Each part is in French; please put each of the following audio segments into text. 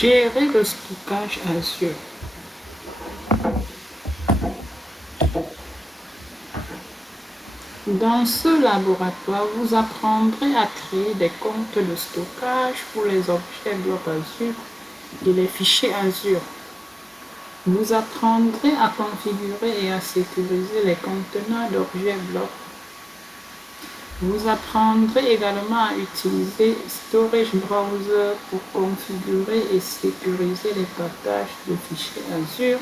Gérer le stockage Azure. Dans ce laboratoire, vous apprendrez à créer des comptes de stockage pour les objets blocs Azure et les fichiers Azure. Vous apprendrez à configurer et à sécuriser les conteneurs d'objets blocs. Vous apprendrez également à utiliser Storage Browser pour configurer et sécuriser les partages de fichiers Azure.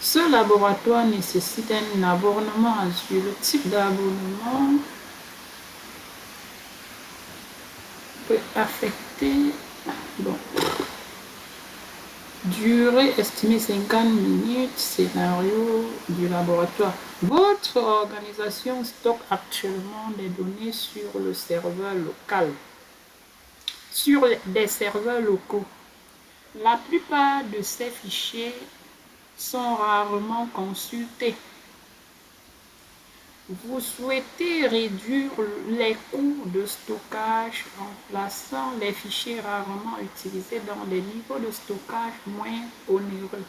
Ce laboratoire nécessite un abonnement Azure. Le type d'abonnement peut affecter durée estimée 50 minutes, scénario du laboratoire. Votre organisation stocke actuellement des données sur le serveur local, sur des serveurs locaux. La plupart de ces fichiers sont rarement consultés. Vous souhaitez réduire les coûts de stockage en plaçant les fichiers rarement utilisés dans des niveaux de stockage moins onéreux.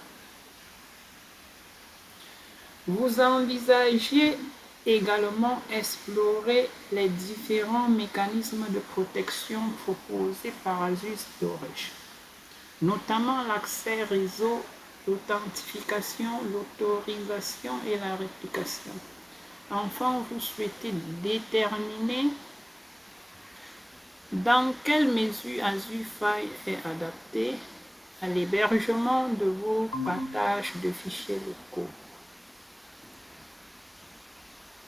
Vous envisagez également explorer les différents mécanismes de protection proposés par Azure Storage, notamment l'accès réseau, l'authentification, l'autorisation et la réplication. Enfin, vous souhaitez déterminer dans quelle mesure Azure File est adapté à l'hébergement de vos partages de fichiers locaux.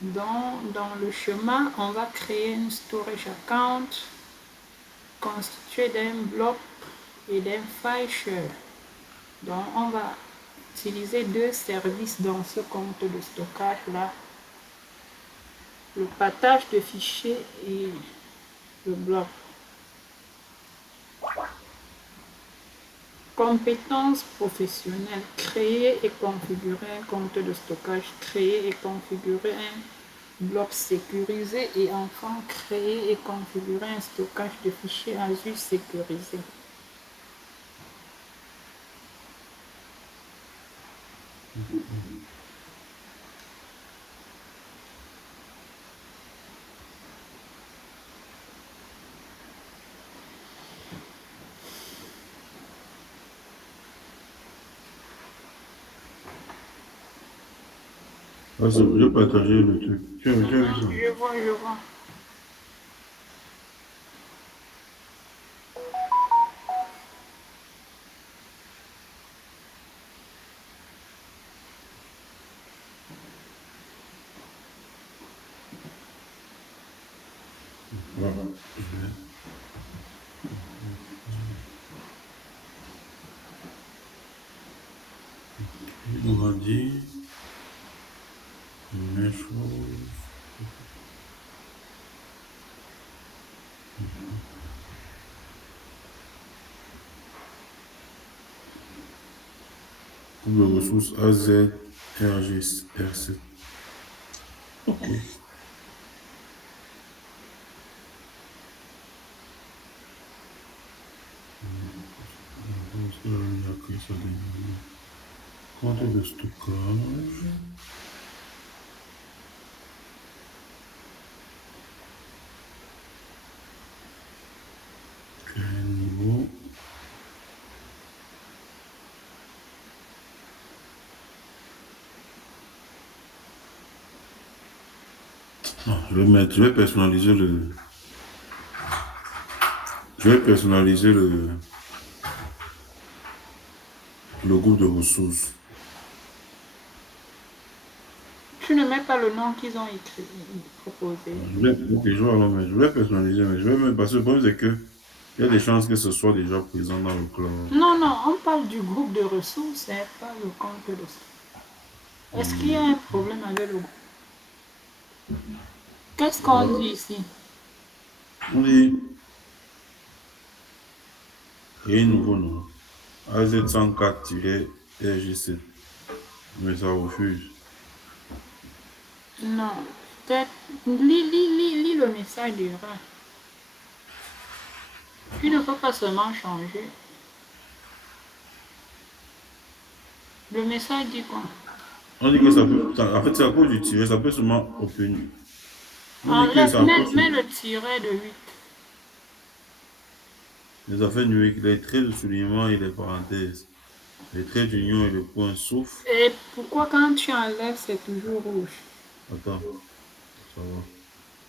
Donc, dans le schéma, on va créer une storage account constitué d'un bloc et d'un file share. Donc, on va utiliser deux services dans ce compte de stockage là. Le partage de fichiers et le bloc. Compétences professionnelles. Créer et configurer un compte de stockage. Créer et configurer un bloc sécurisé. Et enfin, créer et configurer un stockage de fichiers Azure sécurisé. Ah, c'est vrai, j'ai partagé le truc. Tu as vu ça? Je vois, je vois. Voilà. On va dire la même chose. Pour les ressources AZ, RG, R7. Ok. Donc, on a créé ça dernièrement. Compte de stockage. Créer un niveau. Non, je vais personnaliser le groupe de ressources. Tu ne mets pas le nom qu'ils ont écrit, proposé. Ok, je vois, alors, mais je vais personnaliser, mais je vais même, parce que le problème, c'est que il y a des chances que ce soit déjà présent dans le cloud. Non, non, on parle du groupe de ressources, hein, pas le compte de stockage. Est-ce qu'il y a un problème avec le groupe? Qu'est-ce qu'on dit ici? On dit, créer nouveau nom. AZ104-RG7. Mais ça refuse. Non, peut-être. Lis le message du rat. Tu ne peux pas seulement changer. Le message dit quoi? On dit que ça peut, en fait, c'est à cause du tiret, ça peut seulement obtenir. On dit que Enlève, ça a cause mets le tiret de 8. les affaires numériques, les traits de soulignement et les parenthèses, les traits d'union et le point, sauf. Et pourquoi quand tu enlèves, c'est toujours rouge? Attends, ça va.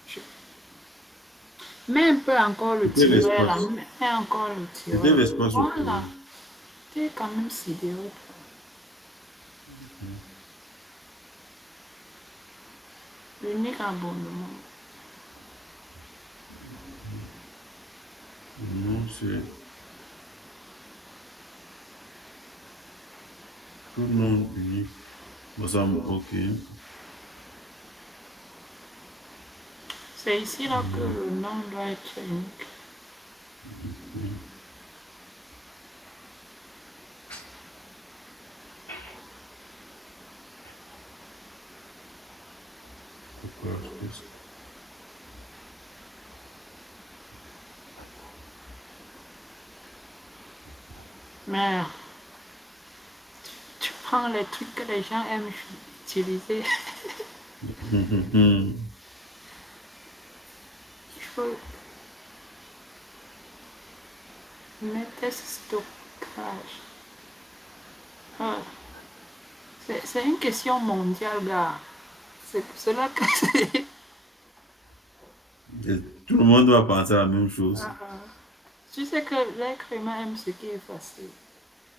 Je- Mets un peu encore le C'était tiret là. l'espace. Mets encore le C'était tiret. l'espace au Voilà. pluriel. Tu es quand même sidéré. L'unique abonnement. Non, c'est tout nom unique. Bah, ça, ok. C'est ici là que le nom doit être unique. Pourquoi je fais ça? Mais tu prends les trucs que les gens aiment utiliser. Il faut mettre stockage. Ah, c'est une question mondiale, gars. C'est pour cela que c'est. Et tout le monde doit penser à la même chose. Ah, ah. Tu sais que l'être humain aime ce qui est facile.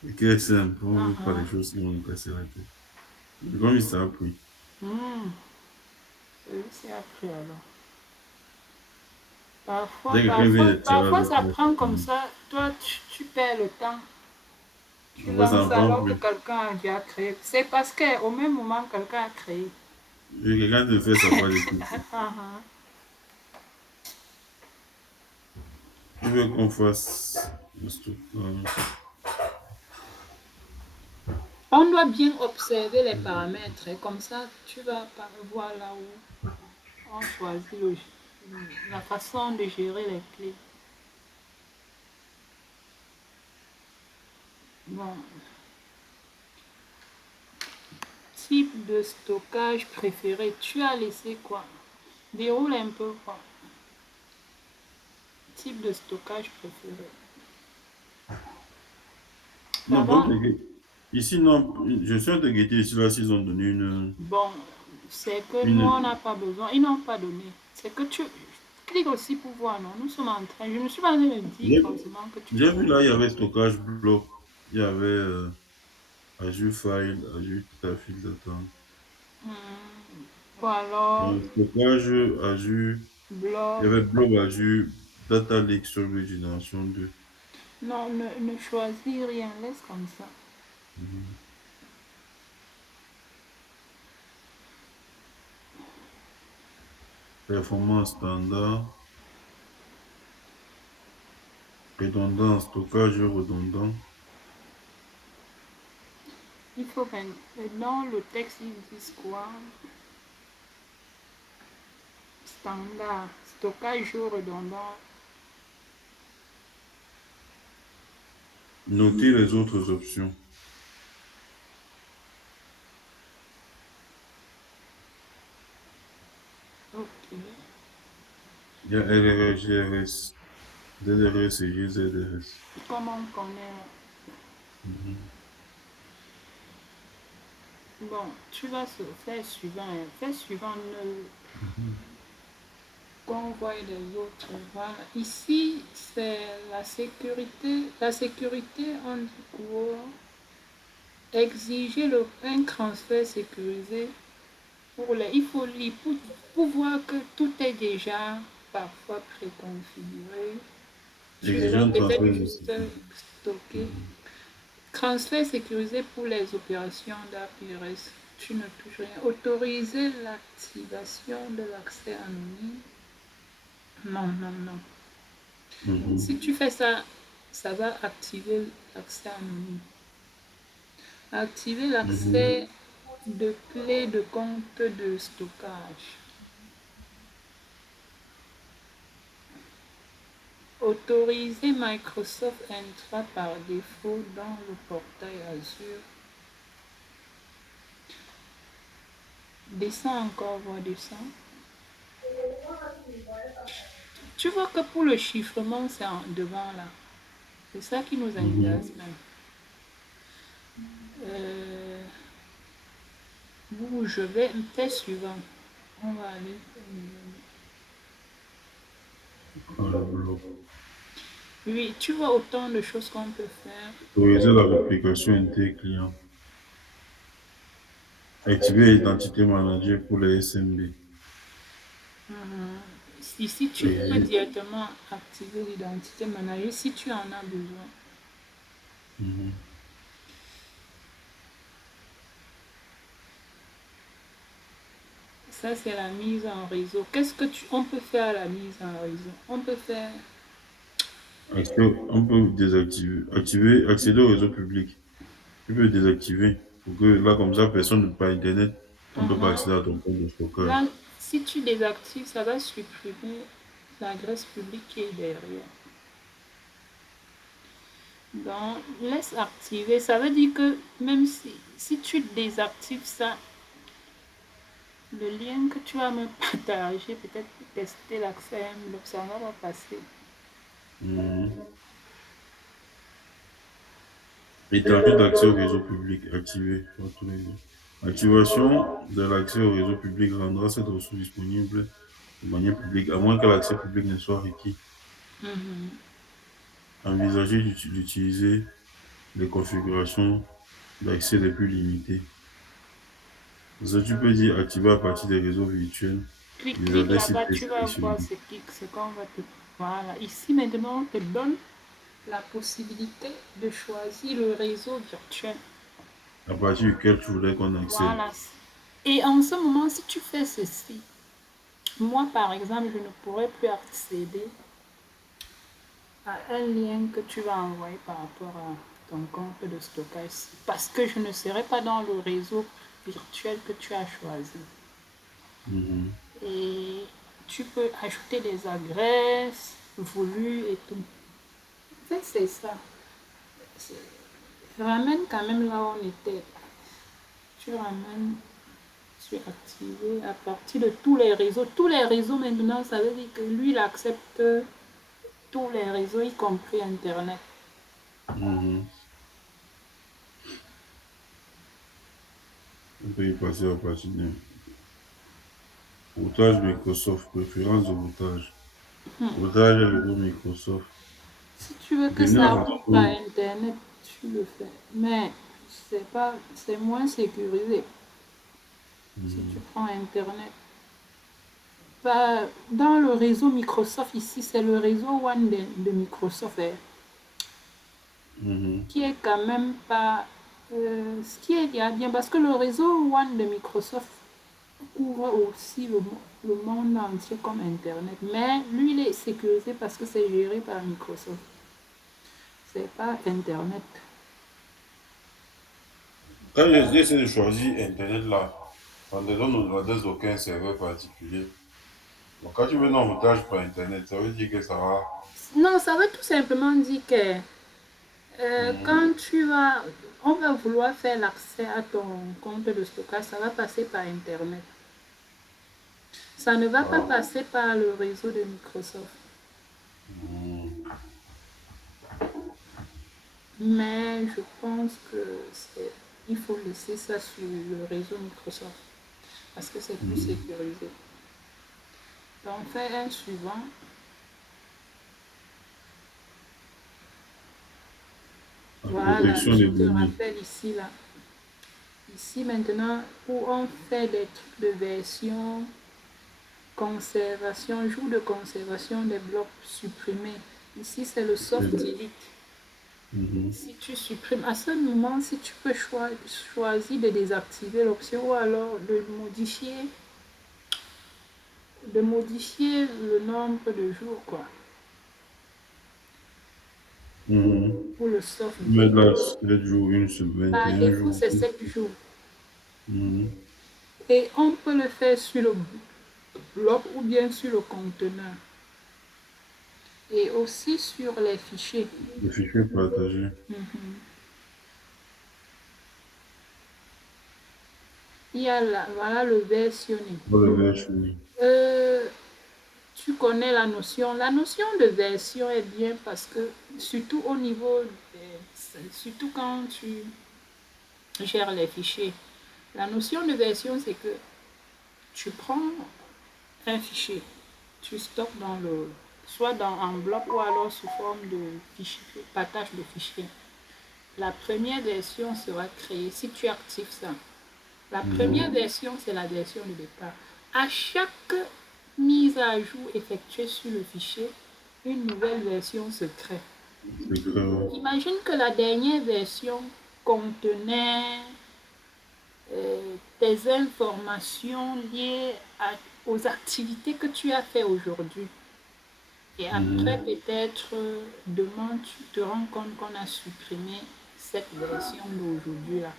Et que c'est simple, on Ah, ne veut pas ah. les choses qui vont nous casser la tête. Et comme il s'est appris. Hmm, c'est appris alors. Parfois, Dès que quelqu'un vient parfois, de tirer parfois avec ça le prend comme ça. Toi, tu perds le temps. Tu après, ça lances n'en prend alors que plus. quelqu'un a déjà créé. C'est parce qu'au même moment, quelqu'un a créé. Et quelqu'un te fait sa part d'écoute. Ah, ah. Tu veux qu'on fasse le stockage. On doit bien observer les paramètres. Et comme ça, tu vas voir là où on choisit la façon de gérer les clés. Bon, type de stockage préféré. Tu as laissé quoi? Déroule un peu quoi. Type de stockage préféré. Non, bon, D'abord, ici, non, je suis en train de guetter ici, là, s'ils ont donné bon, c'est que nous, on n'a une. pas besoin. Ils n'ont pas donné. C'est que tu cliques aussi pour voir, non? Nous sommes en train. Je ne suis pas en train de dire J'ai forcément que tu j'ai dois. vu là, il y avait stockage bloc, il y avait Azure File, Azure Data File d'attente. Ou alors, Stockage Azure, il y blog. avait bloc Azure, Data Lake Storage Génération 2. Non, ne choisis rien. Laisse comme ça. Mhm. Performance standard, redondant, stockage redondant. Il faut que dans le texte, ils disent quoi? Standard, stockage redondant. Noter les autres options. Ok. Il y a LRS, GRS, DDRS et GZRS. Comment on connaît? Mhm. Bon, tu vas se faire suivant. Fais suivant Mhm. qu'on voit les autres. Voilà. Ici, c'est la sécurité. La sécurité, on dit quoi? Exiger un transfert sécurisé pour les. Il faut lire pour voir que tout est déjà parfois préconfiguré. Tu dois Exigeant peut-être transfert de juste sécurité. stocker. Mhm. Transfert sécurisé pour les opérations d'APRS. Tu ne touches rien. Autoriser l'activation de l'accès anonyme. Non, non, non. Si Mhm. tu fais ça, ça va activer l'accès anonyme. Activer Mhm. l'accès de clés de compte de stockage. Autoriser Microsoft Entra par défaut dans le portail Azure. Descends encore, voir descend. Tu vois que pour le chiffrement, c'est devant là. C'est ça qui nous intéresse Mhm. même. Euh, je vais faire suivant. On va aller. Dans le bloc. Oui, tu vois autant de choses qu'on peut faire. Autoriser la réplication inter-client. Activer l'identité manager pour les SMB. Ici, tu peux Et, directement activer l'identité manager si tu en as besoin. mhm. Ça, c'est la mise en réseau. On peut faire à la mise en réseau? On peut faire. On peut désactiver, accéder au réseau public. Tu peux désactiver pour que là, comme ça, personne ne peut pas Internet. On ne peut pas accéder Mhm. à ton compte de stockage. Là, si tu désactives, ça va supprimer l'adresse publique qui est derrière. Donc, laisse activer. Ça veut dire que même si tu désactives ça, le lien que tu vas me partager, peut-être pour tester l'accès à un blog, ça va pas passer. Mhm. Étendue d'accès au réseau public activé. Activation de l'accès au réseau public rendra cette ressource disponible de manière publique, à moins que l'accès public ne soit requis. Envisagez d'utiliser les configurations d'accès les plus limitées. Ça, tu peux dire activer à partir des réseaux virtuels, des Clique adresses IP là-bas, tu vas voir sélectionnées. ce qu'on va te. Voilà. Ici, maintenant, on te donne la possibilité de choisir le réseau virtuel. À partir duquel tu voudrais qu'on accède. Voilà. Et en ce moment, si tu fais ceci, moi, par exemple, je ne pourrais plus accéder à un lien que tu vas envoyer par rapport à ton compte de stockage parce que je ne serai pas dans le réseau virtuel que tu as choisi. Mhm. Et tu peux ajouter des adresses voulues et tout. En fait, c'est ça. Ramène quand même là où on était. Tu ramènes sur activer à partir de tous les réseaux. Tous les réseaux maintenant, ça veut dire que lui, il accepte tous les réseaux, y compris Internet. Mhm. On peut y passer à partir de routage Microsoft, préférence de routage. Routage réseau Microsoft. Si tu veux que Dernière ça coupe par version. Internet, tu le fais. Mais c'est moins sécurisé si tu Mhm. prends Internet. Dans le réseau Microsoft ici, c'est le réseau One de Microsoft Mhm. qui est quand même pas ce qui est bien parce que le réseau One de Microsoft couvre aussi le monde entier comme Internet. Mais lui, il est sécurisé parce que c'est géré par Microsoft. C'est pas Internet. Quand j'essaie de choisir Internet là, on ne donne l'adresse d'aucun serveur particulier. Donc quand tu veux un routage par Internet, ça veut dire que ça va. Non, ça veut tout simplement dire que Mhm. quand on va vouloir faire l'accès à ton compte de stockage, ça va passer par Internet. Ça ne va pas Ah. passer par le réseau de Microsoft. Mhm. Mais je pense que il faut laisser ça sur le réseau Microsoft parce que c'est plus Mhm. sécurisé. Donc, fais un suivant. La Voilà, protection je des te données. rappelle ici, là. Ici, maintenant, où on fait des trucs de version, conservation, jour de conservation des blocs supprimés. Ici, c'est le soft delete. Mhm. Si tu supprimes, à ce moment, si tu peux choisir de désactiver l'option ou alors de modifier le nombre de jours, quoi, Mhm. pour le soft Mais delete. là, 7 jours, une semaine, Par 21 défaut, jours. c'est 7 jours. Mhm. Et on peut le faire sur le bloc ou bien sur le conteneur. Et aussi sur les fichiers. Les fichiers partagés. Il y a là, voilà le versionning. Dans le versionning. Euh, Tu connais la notion. La notion de version est bien parce que, surtout au niveau, surtout quand tu gères les fichiers, la notion de version, c'est que tu prends un fichier, tu stockes dans le, soit dans un bloc ou alors sous forme de fichier, partage de fichiers. La première version sera créée si tu actives ça. La première version, c'est la version de départ. À chaque mise à jour effectuée sur le fichier, une nouvelle version se crée. C'est clair. Imagine que la dernière version contenait tes informations liées aux activités que tu as fait aujourd'hui. Et après, peut-être, demain, tu te rends compte qu'on a supprimé cette version d'aujourd'hui là.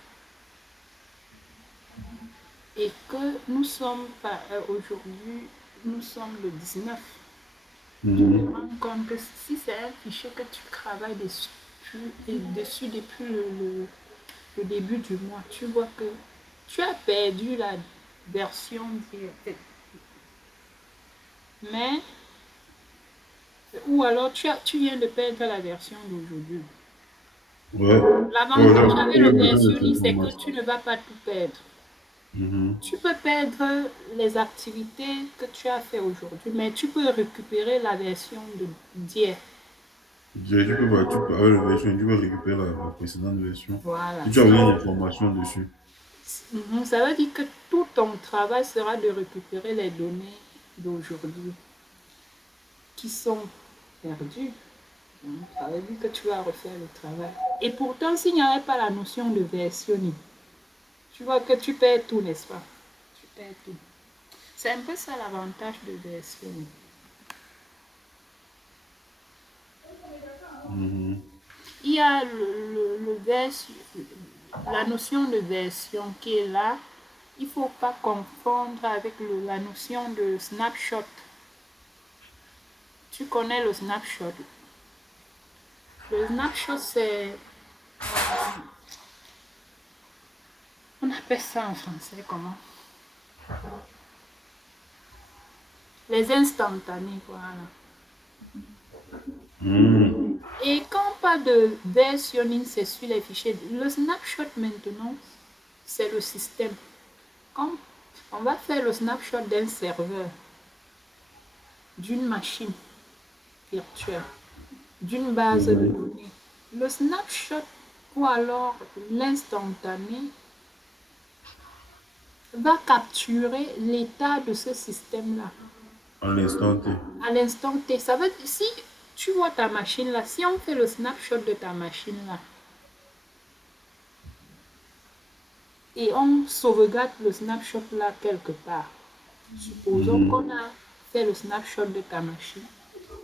Et que nous sommes pas aujourd'hui, nous sommes le 19. Tu te rends compte que si c'est un fichier que tu travailles dessus depuis le début du mois, tu vois que tu as perdu la version d'hier. Mais, ou alors tu viens de perdre la version d'aujourd'hui. Ouais. Ouais, L'avantage donc, avec il y le a besoin de cette versionning, c'est que information. tu ne vas pas tout perdre. Mhm. Tu peux perdre les activités que tu as fait aujourd'hui, mais tu peux récupérer la version d'hier. Avec la version, tu peux récupérer la précédente version. Voilà. Si tu as besoin d'informations dessus. Ça veut dire que tout ton travail sera de récupérer les données d'aujourd'hui qui sont perdues. Ça veut dire que tu vas refaire le travail. Et pourtant, s'il n'y avait pas la notion de versionning, tu vois que tu perds tout, n'est-ce pas? Tu perds tout. C'est un peu ça l'avantage de versionning. Il y a la notion de version qui est là. Il ne faut pas confondre avec la notion de snapshot. Tu connais le snapshot. Le snapshot, c'est... On appelle ça en français comment? Les instantanés, voilà. Et quand on parle de versionning, c'est sur les fichiers. Le snapshot maintenant, c'est le système. Quand on va faire le snapshot d'un serveur, d'une machine virtuelle, d'une base de données. Le snapshot ou alors l'instantané va capturer l'état de ce système-là À l'instant T. à l'instant T. Ça veut dire, si tu vois ta machine là, si on fait le snapshot de ta machine là et on sauvegarde le snapshot là quelque part, supposons qu'on a fait le snapshot de ta machine,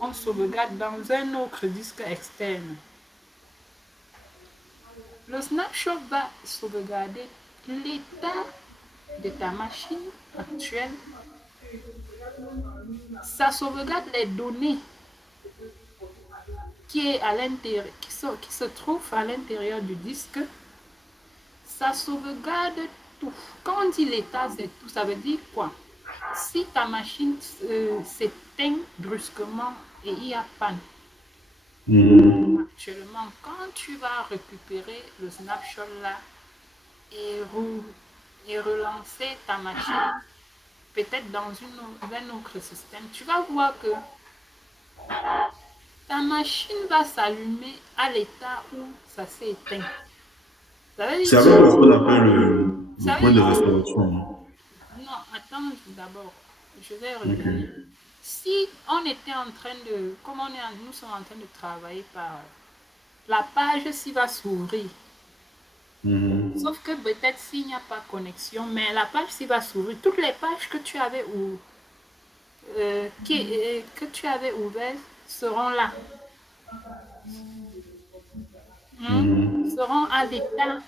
on sauvegarde dans un autre disque externe. Le snapshot va sauvegarder l'état de ta machine actuelle. Ça sauvegarde les données qui se trouvent à l'intérieur du disque. Ça sauvegarde tout. Quand on dit l'état, c'est tout. Ça veut dire quoi? Si ta machine s'éteint brusquement et il y a panne, actuellement, quand tu vas récupérer le snapshot là et, et relancer ta machine, peut-être dans un autre système, tu vas voir que ta machine va s'allumer à l'état où ça s'est éteint. Ça veut C'est dire, avec ce qu'on appelle le ça veut point de dire, restauration. non, attends d'abord, je vais Ok. revenir. Si on était en train de, comme nous sommes en train de travailler par la page s'y va s'ouvrir. Sauf que peut-être s'il n'y a pas de connexion, mais la page s'y va s'ouvrir. Toutes les pages que tu avais que tu avais ouvertes seront là. Seront à l'état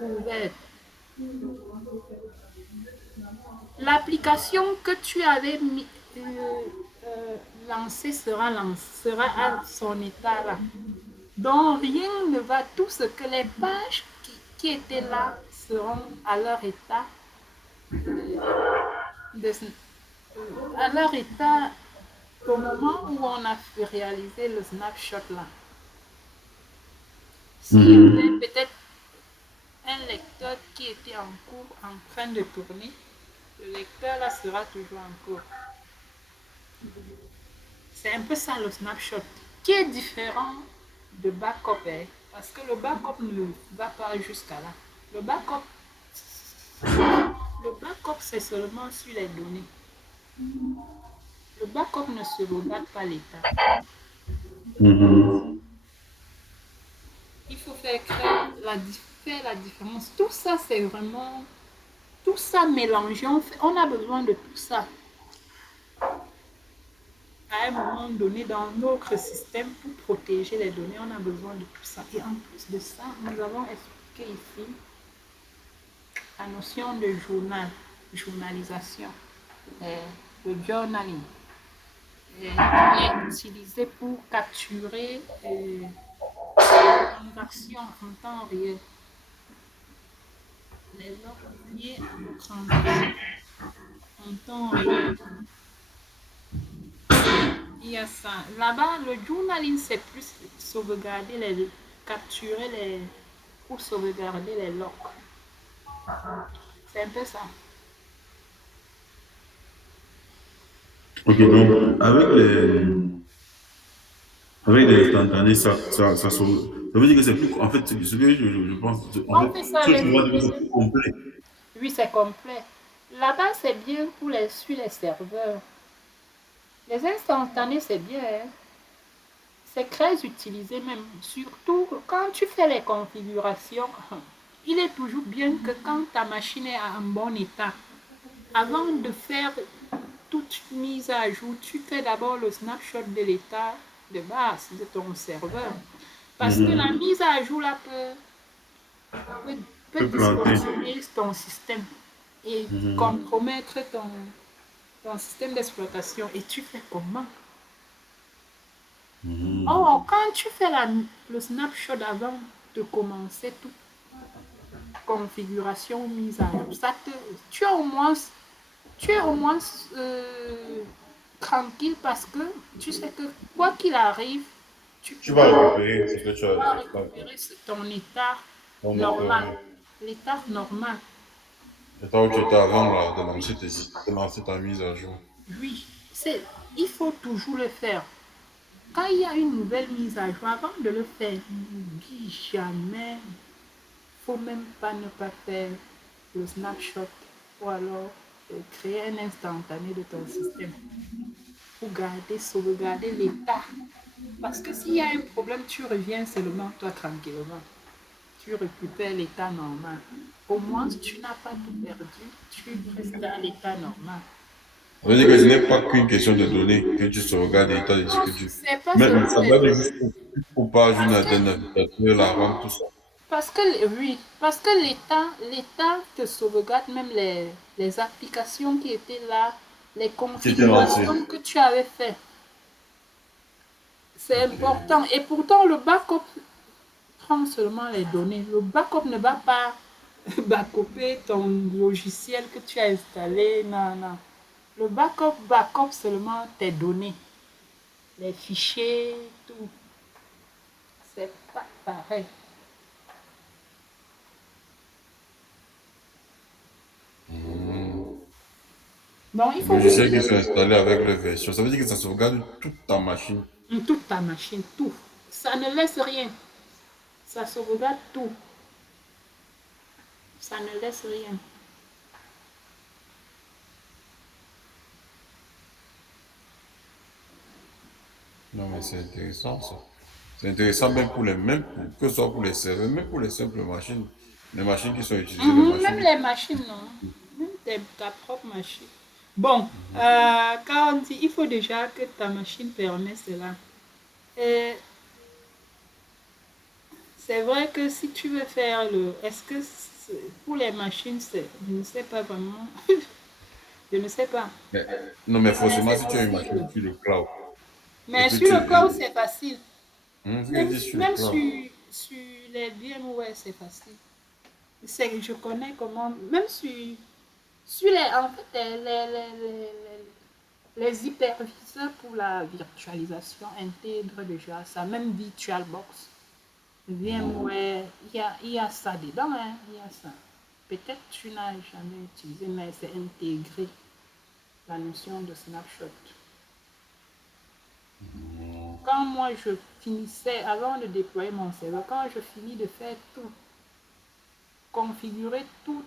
ouvert. L'application que tu avais mis, lancé sera à son état là. Donc rien ne va, tout ce que les pages qui étaient là seront à leur état, de, à leur état au moment où on a réalisé le snapshot là. S'il y avait Mhm. peut-être un lecteur qui était en cours, en train de tourner, le lecteur là sera toujours en cours. C'est un peu ça le snapshot, qui est différent de backup, hein, parce que le backup ne va pas jusqu'à là. Le backup, le backup c'est seulement sur les données. Le backup ne se regarde pas l'état. Mhm. Il faut faire la différence. Tout ça, c'est vraiment, tout ça mélangé. On a besoin de tout ça à un moment donné dans notre système pour protéger les données. On a besoin de tout ça. Et en plus de ça, nous avons expliqué ici la notion de journal, journalisation, le journaling, qui est utilisé pour capturer les actions en temps réel, les logs liés à nos transactions en temps réel. Il y a ça. Là-bas, le journaling, c'est plus sauvegarder capturer pour sauvegarder les logs. C'est un peu ça. Ok, donc avec les instantanés, ça veut dire que c'est plus. En fait, ce que je pense, en fait, On fait ça ce que avec je vois, c'est que c'est plus complet. Oui, c'est complet. Là-bas, c'est bien sur les serveurs. Les instantanés, c'est bien, hein. C'est très utilisé même. Surtout quand tu fais les configurations, il est toujours bien que quand ta machine est en bon état, avant de faire toute mise à jour, tu fais d'abord le snapshot de l'état de base de ton serveur. Parce que la Mhm. mise à jour là peut, peut Peut planter. dysfonctionner ton système et Mhm. compromettre ton système d'exploitation. Et tu fais comment? Mhm. Or, quand tu fais le snapshot avant de commencer toute configuration mise à jour, tu es au moins, tu es au moins tranquille parce que tu sais que quoi qu'il arrive, tu Tu vas pourras récupérer ce que tu as. récupérer ton état Ton état, normal. oui. L'état normal. L'état où tu étais avant là, de lancer ta mise à jour. Oui, il faut toujours le faire. Quand il y a une nouvelle mise à jour, avant de le faire, n'oublie jamais. Il ne faut même pas ne pas faire le snapshot ou alors créer un instantané de ton système pour sauvegarder l'état. Parce que s'il y a un problème, tu reviens seulement toi tranquillement. Tu récupères l'état normal. Au moins, tu n'as pas tout perdu, tu restes à l'état normal. Ça veut dire que ce n'est pas qu'une question de données que tu sauvegardes l'état de Non, disque dur. c'est pas Mais seulement ça les doit être données. juste pour pas une Parce que d'un navigateur, la RAM, tout ça. Oui, parce que l'État te sauvegarde même les applications qui étaient là, les Qui était lancé. configurations que tu avais fait. C'est Ok. important. Et pourtant, le backup prend seulement les données. Le backup ne va pas backuper ton logiciel que tu as installé. Non, non. Le backup seulement tes données, les fichiers, tout. C'est pas pareil. Donc, il Les faut que logiciels qui sont installés avec leur version, ça veut dire que ça sauvegarde toute ta machine. toute ta machine, tout. Ça ne laisse rien. Ça sauvegarde tout. Ça ne laisse rien. Non, mais c'est intéressant ça. C'est intéressant que ce soit pour les serveurs, même pour les simples machines. Les machines qui sont utilisées, les Même machines. les machines, non. Même ta propre machine. Bon, quand on dit, il faut déjà que ta machine permette cela. Et c'est vrai que si tu veux faire Est-ce que pour les machines, je ne sais pas vraiment. Je ne sais pas. Mais- non, mais Mais forcément, c'est si tu as une machine possible. sur le cloud. Et Mais puis sur tu... le cloud, c'est facile. Ce que je dis sur le Même cloud. sur les VMware, c'est facile. C'est que je connais comment, même sur les, en fait, les hyperviseurs pour la virtualisation intègrent déjà ça, même VirtualBox. VMware, il y a ça dedans, hein, il y a ça. Peut-être tu n'as jamais utilisé, mais c'est intégré, la notion de snapshot. Quand moi je finissais, avant de déployer mon serveur, quand je finis de faire tout, configurer tout,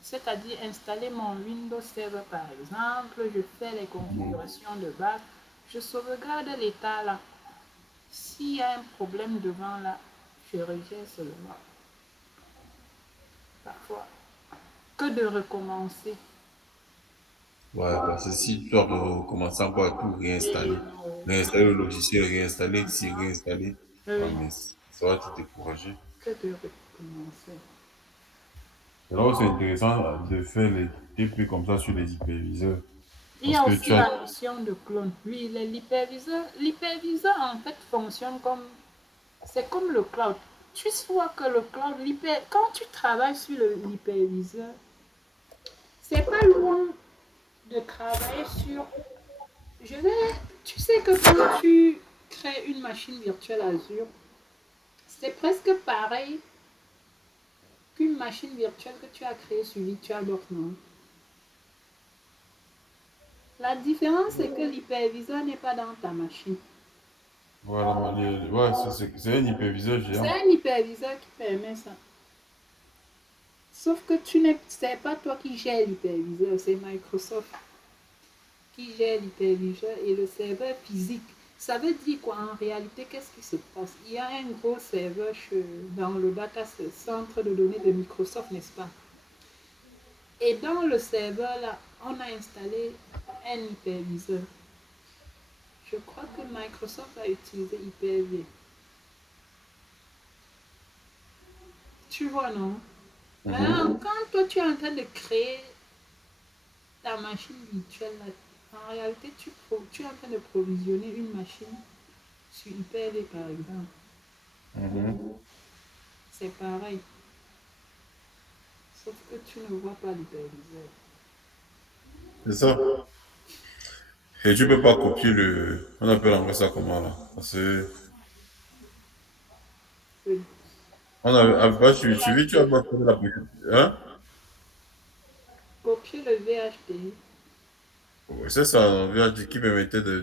c'est-à-dire installer mon Windows Server par exemple, je fais les configurations de base, je sauvegarde l'état là. S'il y a un problème devant là, je reviens seulement. Parfois, que de recommencer. Ouais, parce que si tu dois recommencer encore à tout réinstaller, Oui, réinstaller le logiciel, réinstaller ici, réinstaller, ouais, oui, mais ça va te décourager. que de recommencer. C'est là où c'est intéressant de faire les TP comme ça sur les hyperviseurs. Il y Parce a que aussi tu as... la notion de clone. Oui, l'hyperviseur en fait fonctionne comme, c'est comme le cloud. Tu vois que le cloud, quand tu travailles sur l'hyperviseur, c'est pas loin de travailler sur, je vais, tu sais que quand tu crées une machine virtuelle Azure, c'est presque pareil qu'une machine virtuelle que tu as créée sur VirtualBox, non? La différence, c'est que l'hyperviseur n'est pas dans ta machine. Voilà, ouais, c'est un hyperviseur C'est géant. un hyperviseur qui permet ça. Sauf que c'est pas toi qui gères l'hyperviseur, c'est Microsoft qui gère l'hyperviseur et le serveur physique. Ça veut dire quoi en réalité? Qu'est-ce qui se passe? Il y a un gros serveur dans le data centre de données de Microsoft, n'est-ce pas? Et dans le serveur là, on a installé un hyperviseur. Je crois que Microsoft a utilisé Hyper-V. Tu vois, non? Mhm. Maintenant, quand toi tu es en train de créer ta machine virtuelle, là, en réalité, tu es en train de provisionner une machine sur Hyper-V, par exemple. Mhm. C'est pareil. Sauf que tu ne vois pas l'hyperviseur. C'est ça. Et tu peux pas copier le... On appelle en vrai ça comment là? Parce que... Oui. On a... Ah, bah, tu vis, tu as VHD. pas fait la... Hein? Copier le VHD. Ouais, c'est ça, on vient dire qui permettait de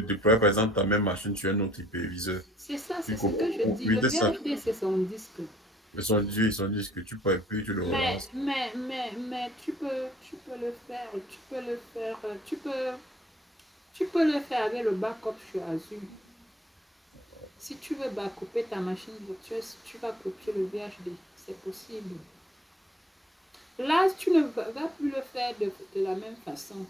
déployer par exemple ta même machine sur un autre hyperviseur. C'est ça, c'est Puis ce que je dis. Le copier ça. VHD, c'est son disque. Ils sont dit que tu peux puis tu le relances. Mais tu peux le faire, tu peux le faire avec le backup sur Azure. Si tu veux backuper ta machine virtuelle, si tu vas copier le VHD, c'est possible. Là, tu ne vas plus le faire de la même façon.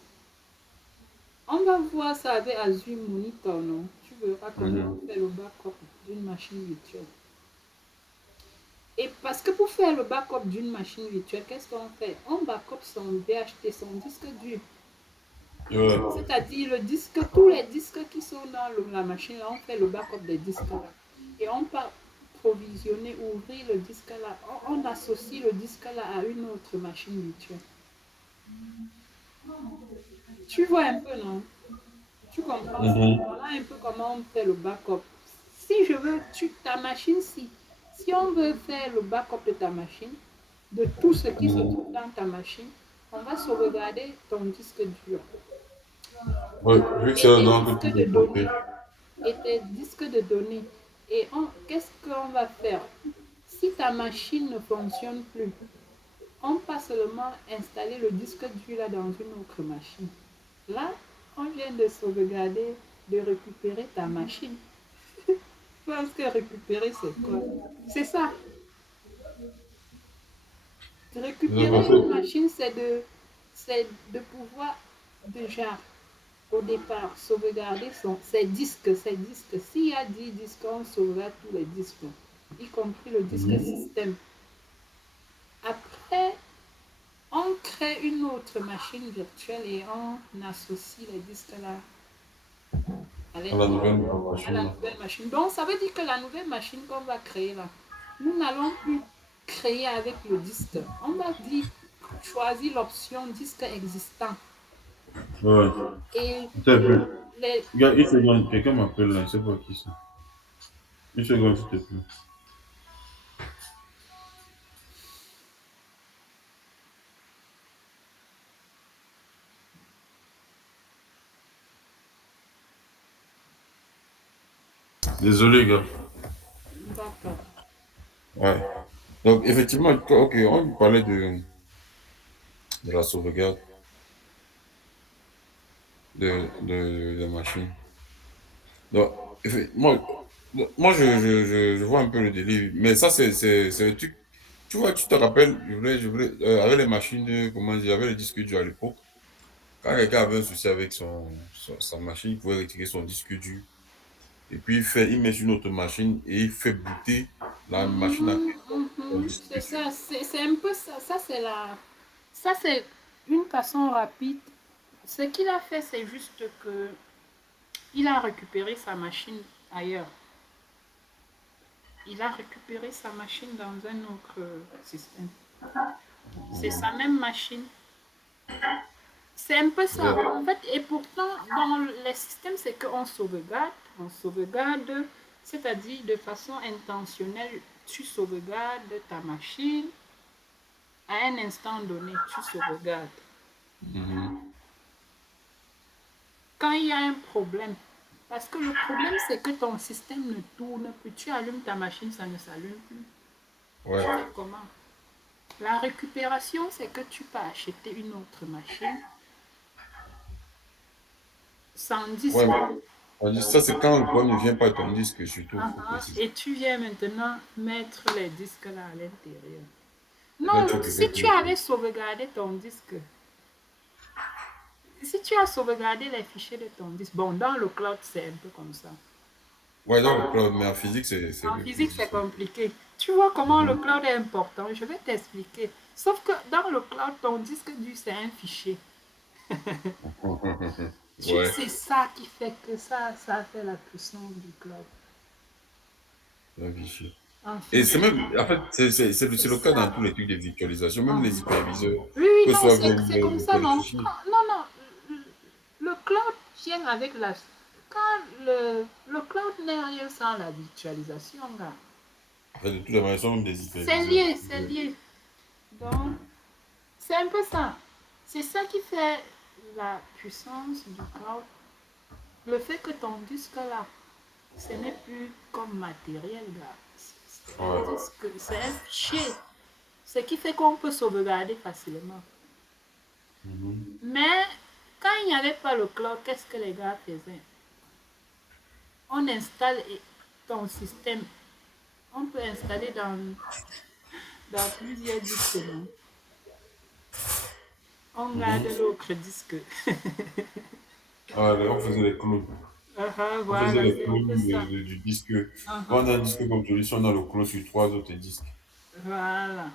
On va voir ça avec Azure Monitor, non? Tu verras comment Mhm. on fait le backup d'une machine virtuelle. Et parce que pour faire le backup d'une machine virtuelle, qu'est-ce qu'on fait? On backup son VHD, son disque dur. Ouais. C'est-à-dire le disque, tous les disques qui sont dans la machine, là, on fait le backup des disques là. Et on peut provisionner, ouvrir le disque là. On associe le disque là à une autre machine virtuelle. Tu vois un peu, non? Tu comprends ça? Mhm. Voilà un peu comment on fait le backup. Si je veux, ta machine, si on veut faire le backup de ta machine, de tout ce qui se trouve dans ta machine, on va sauvegarder ton disque dur Ouais, vu que et c'est tes donc que disques tout de est copié. données. Et tes disques de données. Et qu'est-ce qu'on va faire? Si ta machine ne fonctionne plus, on peut seulement installer le disque dur là dans une autre machine. Là, on vient de sauvegarder, de récupérer ta machine. Je pense que récupérer, c'est quoi? C'est ça. C'est Récupérer parce une que- machine, c'est de pouvoir déjà, au départ, sauvegarder ses disques, ses disques. S'il y a 10 disques, on sauvegarde tous les disques, y compris le disque Mhm. système. Après, on crée une autre machine virtuelle et on associe les disques là À la l'intérieur, nouvelle à machine, la là. nouvelle machine. Donc, ça veut dire que la nouvelle machine qu'on va créer là, nous n'allons plus créer avec le disque. On va dire, choisir l'option disque existant. Ouais. Et Attends un peu. les, Regarde, une seconde, quelqu'un m'appelle là, je sais pas qui c'est. Une seconde, s'il te plaît. Désolé, gars. d'accord. Ouais. Donc, effectivement, ok, on parlait de la sauvegarde de machines. Donc, moi je vois un peu le délire, mais ça, c'est un truc. Tu vois, tu te rappelles, avec les machines, comment dire, avec les disques durs à l'époque, quand quelqu'un avait un souci avec sa machine, il pouvait retirer son disque dur et puis il met sur une autre machine et il fait booter la machine à Mhm, son mhm. disque C'est dur. ça, c'est un peu ça. Ça, c'est une façon rapide. Ce qu'il a fait, c'est juste que il a récupéré sa machine ailleurs. Il a récupéré sa machine dans un autre système. C'est sa même machine. C'est un peu ça. Ouais. En fait, et pourtant, dans les systèmes, c'est on sauvegarde, c'est-à-dire de façon intentionnelle, tu sauvegardes ta machine à un instant donné, tu sauvegardes. Mhm. Quand il y a un problème, parce que le problème, c'est que ton système ne tourne plus, tu allumes ta machine, ça ne s'allume plus. Tu Ouais. fais comment? La récupération, c'est que tu peux acheter une autre machine sans Ouais, disque. ça, c'est quand le problème ne vient pas de ton disque, surtout, il faut préciser. Et tu viens maintenant mettre les disques là à l'intérieur. Là, tu Non, as quelqu'un si qui tu le fait. avais sauvegardé ton disque, si tu as sauvegardé les fichiers de ton disque, bon, dans le cloud, c'est un peu comme ça. Ouais, dans le cloud, mais en physique, c'est un En peu plus physique, c'est difficile. compliqué. Tu vois comment le Mhm. cloud est important. Je vais t'expliquer. Sauf que dans le cloud, ton disque dur, c'est un fichier. Ouais, C'est ça qui fait que ça fait la puissance du cloud. c'est un fichier. En Et c'est physique, même, en fait, c'est c'est le cas dans ça. tous les trucs de virtualisation, même les Mhm. hyperviseurs, Oui, oui, que ce non, soit c'est comme VMware ou ça, quel non. fichier. Non, non, le cloud vient avec la... Quand le cloud n'est rien sans la virtualisation, là. En fait, de toutes les manières, ce sont même des C'est hyperviseurs. lié, c'est lié. Donc, c'est un peu ça. C'est ça qui fait la puissance du cloud. Le fait que ton disque là, ce n'est plus comme matériel là. C'est un Ouais. disque, c'est un fichier. Ce qui fait qu'on peut sauvegarder facilement. Mhm. Mais quand il n'y avait pas le cloud, qu'est-ce que les gars faisaient? On installe ton système. On peut installer dans plusieurs disques, non? On garde Mhm. l'autre disque. Ah, on faisait les clones. On faisait Voilà, les c'est un peu clones ça. du disque. Quand on a Uh-huh. un disque comme celui-ci, on a le clone sur trois autres disques. Voilà.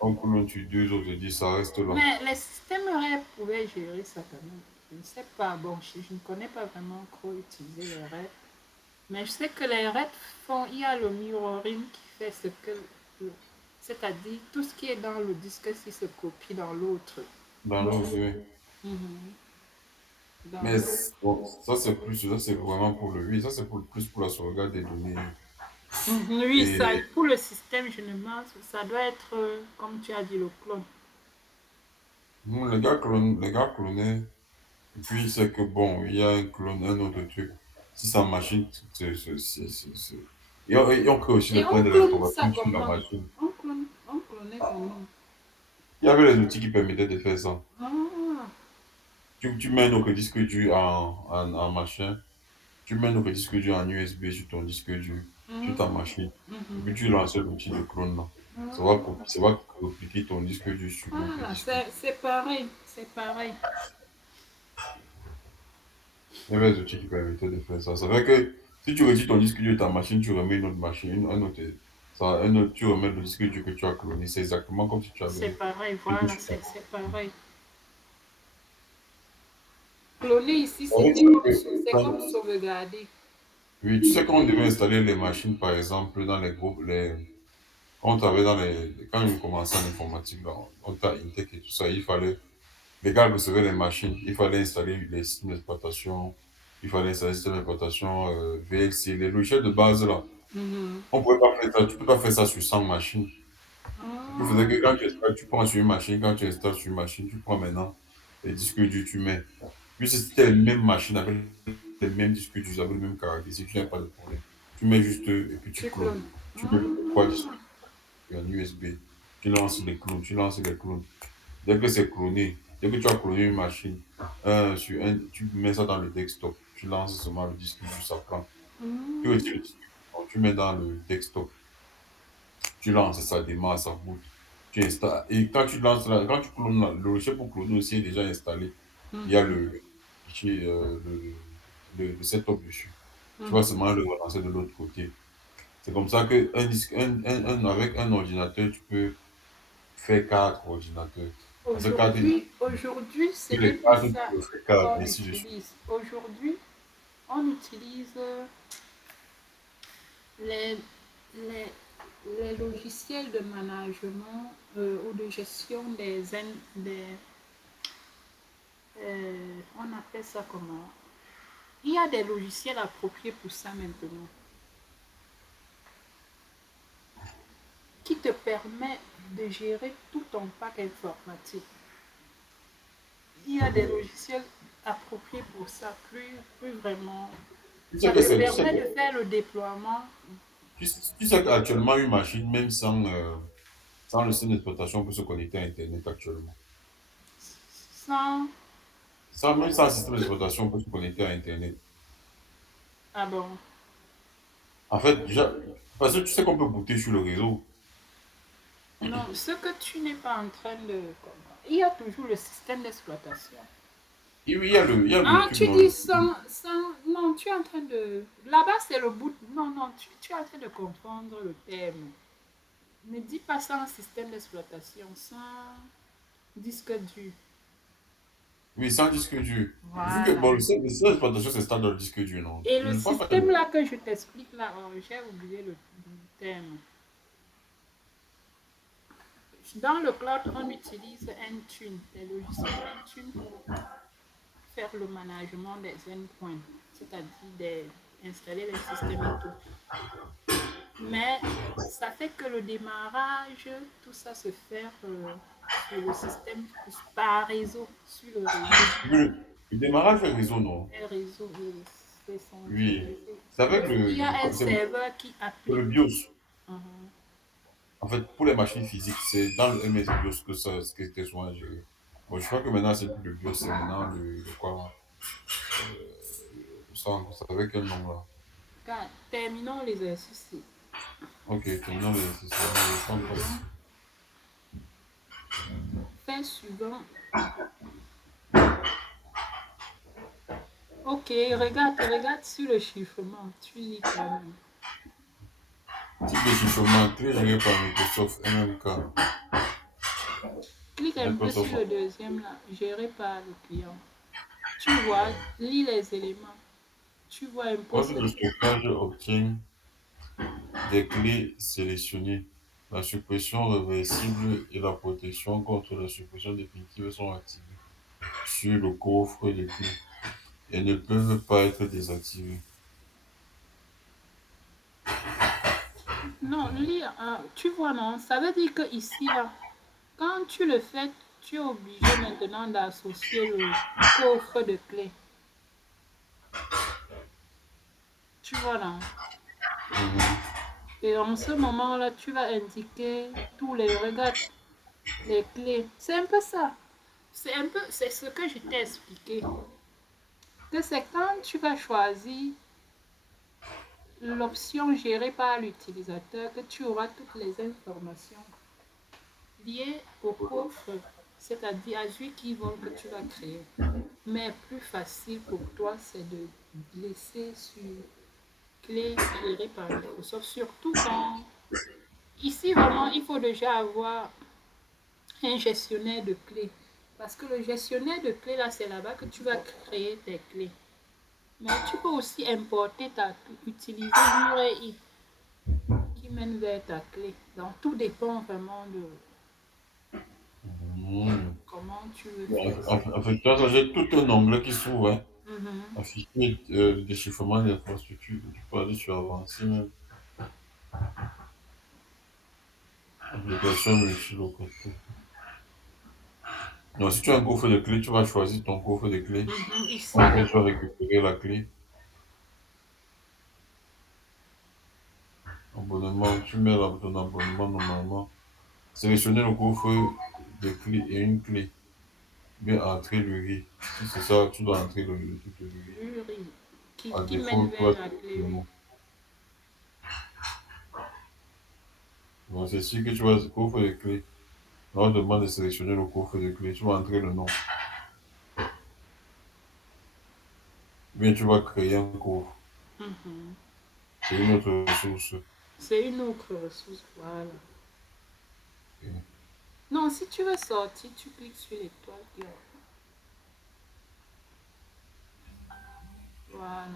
On clone sur deux autres disques, ça reste là. Mais les systèmes RAID pouvaient gérer ça quand même. Je ne sais pas, bon, je ne connais pas vraiment trop utiliser les RAID. Mais je sais que les RAID font, il y a le mirroring qui fait ce que, c'est-à-dire tout ce qui est dans le disque si se copie dans l'autre. Dans l'autre, oui. Mhm. Mais Donc, bon, ça c'est vraiment pour le, oui, ça c'est plus pour la sauvegarde des données. oui, ça, Et pour le système, je ne pense, ça doit être, comme tu as dit, le clone. les gars clonaient, et puis c'est que bon, il y a un clone, un autre truc. Si sa machine, et on crée aussi Et le point on de clone ça l'information sur la comment? machine. On clonait comment? Il y avait les outils qui permettaient de faire ça. Ah, Tu mets un autre disque dur en machin, tu mets un autre disque dur en USB sur ton disque dur, sur ta mhm, machine, et puis mhm. tu lances l'outil de clone là. Ah, Ça va repliquer ton disque dur sur l'autre voilà, disque. c'est pareil, c'est pareil. Il y avait des outils qui permettaient de faire ça. Ça fait que si tu retires ton disque dur de ta machine, tu remets une autre machine, tu remets le disque dur que tu as cloné. C'est exactement comme si tu C'est avais pareil, été voilà, sur ta c'est pareil. Cloner ici, Avec ça, c'est comme sauvegarder. oui, tu sais quand on devait installer les machines, par exemple, dans les groupes, quand on travaillait quand on commençait en informatique, là, on t'a Intech et tout ça, il fallait, les gars recevaient les machines, il fallait installer les systèmes d'exploitation, il fallait installer les systèmes d'exploitation, VLC, les logiciels de base, là. Mhm. On pouvait pas faire ça, tu peux pas faire ça sur 100 machines. Ce qu'il faisait Ah, que quand tu installes, tu prends sur une machine, quand tu installes sur une machine, tu prends maintenant les disques durs, tu mets. Puis si c'était les mêmes machines avec les mêmes disques durs, avec les mêmes caractéristiques, tu n'as pas de problème. Tu mets juste et puis tu tu clones. clones. Tu mets trois disques Ah, en USB. Tu lances les clones, tu lances les clones. Dès que c'est cloné, dès que tu as cloné une machine, tu mets ça dans le desktop. Tu lances seulement le disque dur, ça prend. Tu retires le hmm. disque dur, tu mets dans le desktop. Tu lances, ça démarre, ça boot. Tu installes. Et quand tu lances, quand tu clones, le logiciel pour cloner aussi est déjà installé. Il y a Mhm. le fichier, le setup dessus. Tu vas Mhm. seulement le relancer de l'autre côté. C'est comme ça que un disque, avec un ordinateur, tu peux faire quatre ordinateurs. Parce que quatre, Aujourd'hui, ce sur n'est les plus quatre, tu ça peux faire quatre, qu'on ainsi de suite. utilise. Aujourd'hui, on utilise les, les, les logiciels de management ou de gestion on appelle ça comment? Il y a des logiciels appropriés pour ça maintenant, qui te permet de gérer tout ton pack informatique. Il y a des logiciels appropriés pour ça, plus vraiment. Tu sais Ça que te c'est, tu sais permet que, de faire le déploiement tu sais qu'actuellement, une machine, même sans le système d'exploitation, peut se connecter à Internet actuellement. sans. Même sans système d'exploitation, on peut se connecter à Internet. Ah bon? En fait, déjà, parce que tu sais qu'on peut booter sur le réseau. Non, ce que tu n'es pas en train de comprendre. Il y a toujours le système d'exploitation. Et oui, il y a le Ah, truc, tu non, dis sans. Non, tu es en train de. Là-bas, c'est le bout. Non, non, tu es en train de confondre le terme. Ne dis pas sans système d'exploitation, sans disque dur. oui, sans disque dur. Vu que, Voilà. bon, le système d'exploitation, c'est standard le disque dur, non? Et Je le ne pense pas que. système là que je t'explique là, oh, j'ai oublié le terme. Dans le cloud, on utilise Intune, les logiciels Intune pour faire le management des endpoints, c'est-à-dire installer les systèmes et tout. Mais ça fait que le démarrage, tout ça se fait sur le système, par réseau, sur le réseau. Le démarrage du réseau, non? Un réseau est Oui. centralisé. C'est avec Il y a un c'est serveur qui le applique. BIOS. Mhm. En fait, pour les machines physiques, c'est dans le MS BIOS que ça, ce qui était souvent géré. Bon, je crois que maintenant, c'est plus le BIOS, c'est maintenant le quoi? Ça avec quel nom là? Terminons l'exercice. Ok, terminons c'est ça, le champ Suivant. Fait suivant. Ok, regarde sur le chiffrement. Tu lis quand même. type de chiffrement très géré par Microsoft MMK. Clique un peu sur Microsoft le deuxième là, géré par le client. Tu vois, lis les éléments. Tu vois un peu Poste ce de stockage obtient des clés sélectionnées. La suppression réversible et la protection contre la suppression définitive sont activées sur le coffre des clés et ne peuvent pas être désactivées. Non, lire, tu vois, non, ça veut dire que ici, là, quand tu le fais, tu es obligé maintenant d'associer le coffre de clés. Tu vois, là. Et en ce moment-là, tu vas indiquer tous les regards, les clés. C'est un peu ça. C'est ce que je t'ai expliqué. Que c'est quand tu vas choisir l'option gérée par l'utilisateur que tu auras toutes les informations liées au coffre, c'est-à-dire à celui qui vont que tu vas créer. Mais plus facile pour toi, c'est de laisser sur clé gérée par Microsoft, surtout quand ici vraiment il faut déjà avoir un gestionnaire de clés Parce que le gestionnaire de clés, là, c'est là-bas que tu vas créer tes clés. Mais tu peux aussi importer utiliser l'URI qui mène vers ta clé. Donc, tout dépend vraiment de Hmm. comment tu veux Bon, faire ça. en fait, toi, j'ai tout un onglet qui s'ouvre, hein. Mhm. Afficher le déchiffrement de l'infrastructure. Tu peux aller sur avancé même. Application multilocataire. Donc, si tu as un coffre de clé, tu vas choisir ton coffre de clé. Mhm. Ici, Après, là. tu vas récupérer la clé. Abonnement, tu mets ton abonnement normalement. Sélectionner le coffre de clé et une clé. Bien entrer le riz. Si c'est ça, tu dois entrer le truc de riz. L'URI À qui mène défaut, tu vas vers la clé, oui. sélectionner. Donc, c'est ici que tu vas coffre de clé. On demande de sélectionner le coffre de clé. Tu vas entrer le nom. Bien, tu vas créer un coffre. Mhm. C'est une autre ressource. C'est une autre ressource, voilà. Ok. Non, si tu veux sortir, tu cliques sur l'étoile qui est en haut. Voilà.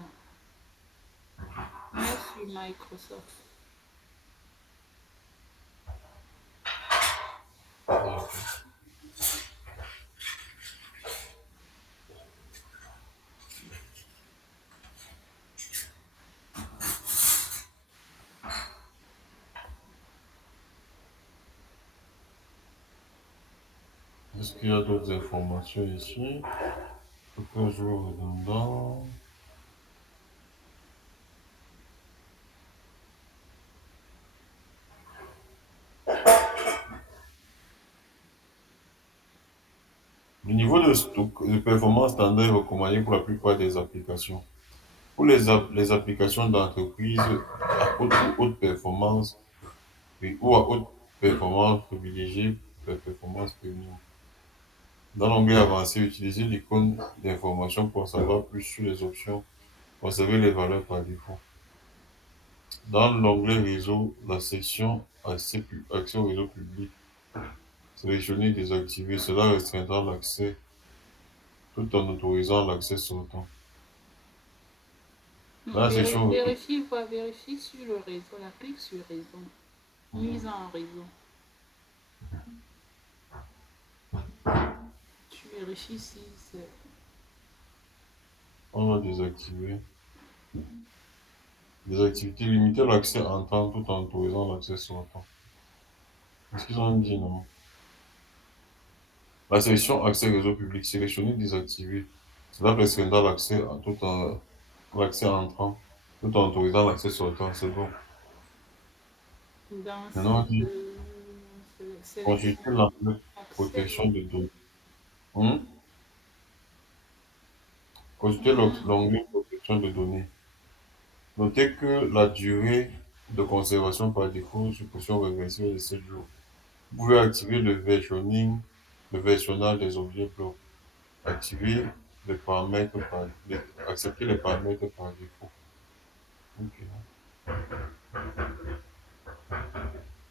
Mets sur Microsoft. Est-ce qu'il y a d'autres informations ici? Pourquoi je redondant? Le niveau de performance standard est recommandé pour la plupart des applications. Pour les applications d'entreprise à haute performance ou à haute performance privilégiée la performance premium. Dans l'onglet avancé, utilisez l'icône d'information pour en savoir plus sur les options. Conservez les valeurs par défaut. Dans l'onglet réseau, la section accès au réseau public, sélectionnez désactiver. Cela restreindra l'accès tout en autorisant l'accès sortant. Dans la section réseau, Vérifie, vérifie sur le réseau. La clique sur réseau. Mise en réseau. Tu vérifies si c'est. on va désactiver. Des activités limitées l'accès entrant tout en autorisant l'accès sortant. Est-ce qu'ils ont dit non? La section accès réseau public, sélectionnez désactiver. Cela restreindra l'accès entrant tout en autorisant l'accès sortant. C'est bon. Dans Maintenant, on dit sélection consulter l'anglais accès protection au. de données. Hmm? Consulter Hmm. l'onglet protection de données. Notez que la durée de conservation par défaut, suppression réversible est de 7 jours. Vous pouvez activer le versionnage des objets blocs. Activer les paramètres accepter les paramètres par défaut. Ok.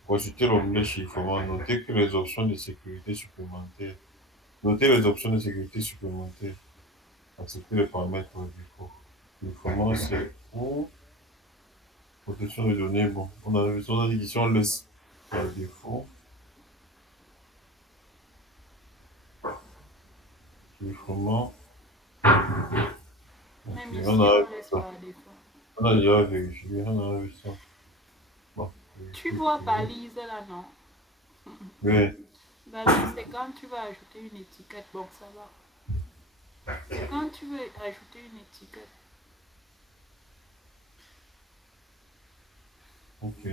Consulter l'onglet chiffrement. Notez les options de sécurité supplémentaires. Accepter les paramètres par défaut. Chiffrement, c'est pour protection des données. Bon, on a dit qu'ici on laisse par défaut. Chiffrement. Ok, Même ici, on laisse par défaut. on a déjà vérifié, on a vu ça. Bon, Tu vérifier vois toujours. balise là, non? Oui, Balise, c'est quand tu vas ajouter une étiquette. Bon, ça va. C'est quand tu veux ajouter une étiquette. ok.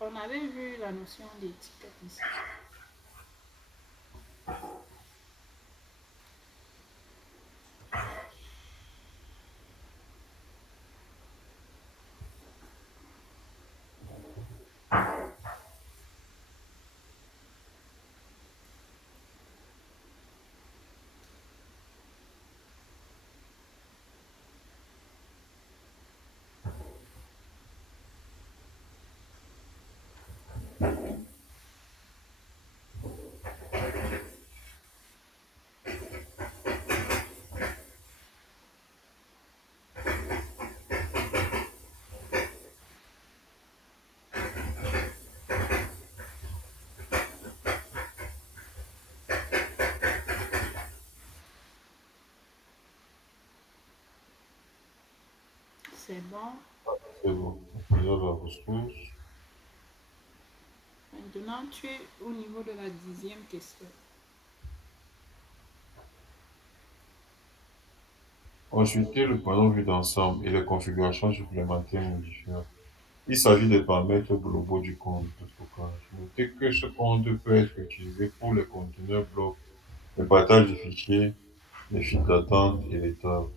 On avait vu la notion d'étiquette ici. C'est bon. C'est bon. Faisons la ressource. Maintenant, tu es au niveau de la 10e question. Consultez le panneau vue d'ensemble et les configurations supplémentaires modifiées. Il s'agit des paramètres globaux du compte de stockage. Notez que ce compte peut être utilisé pour les conteneurs blocs, le partage des fichiers, les files d'attente et les tables.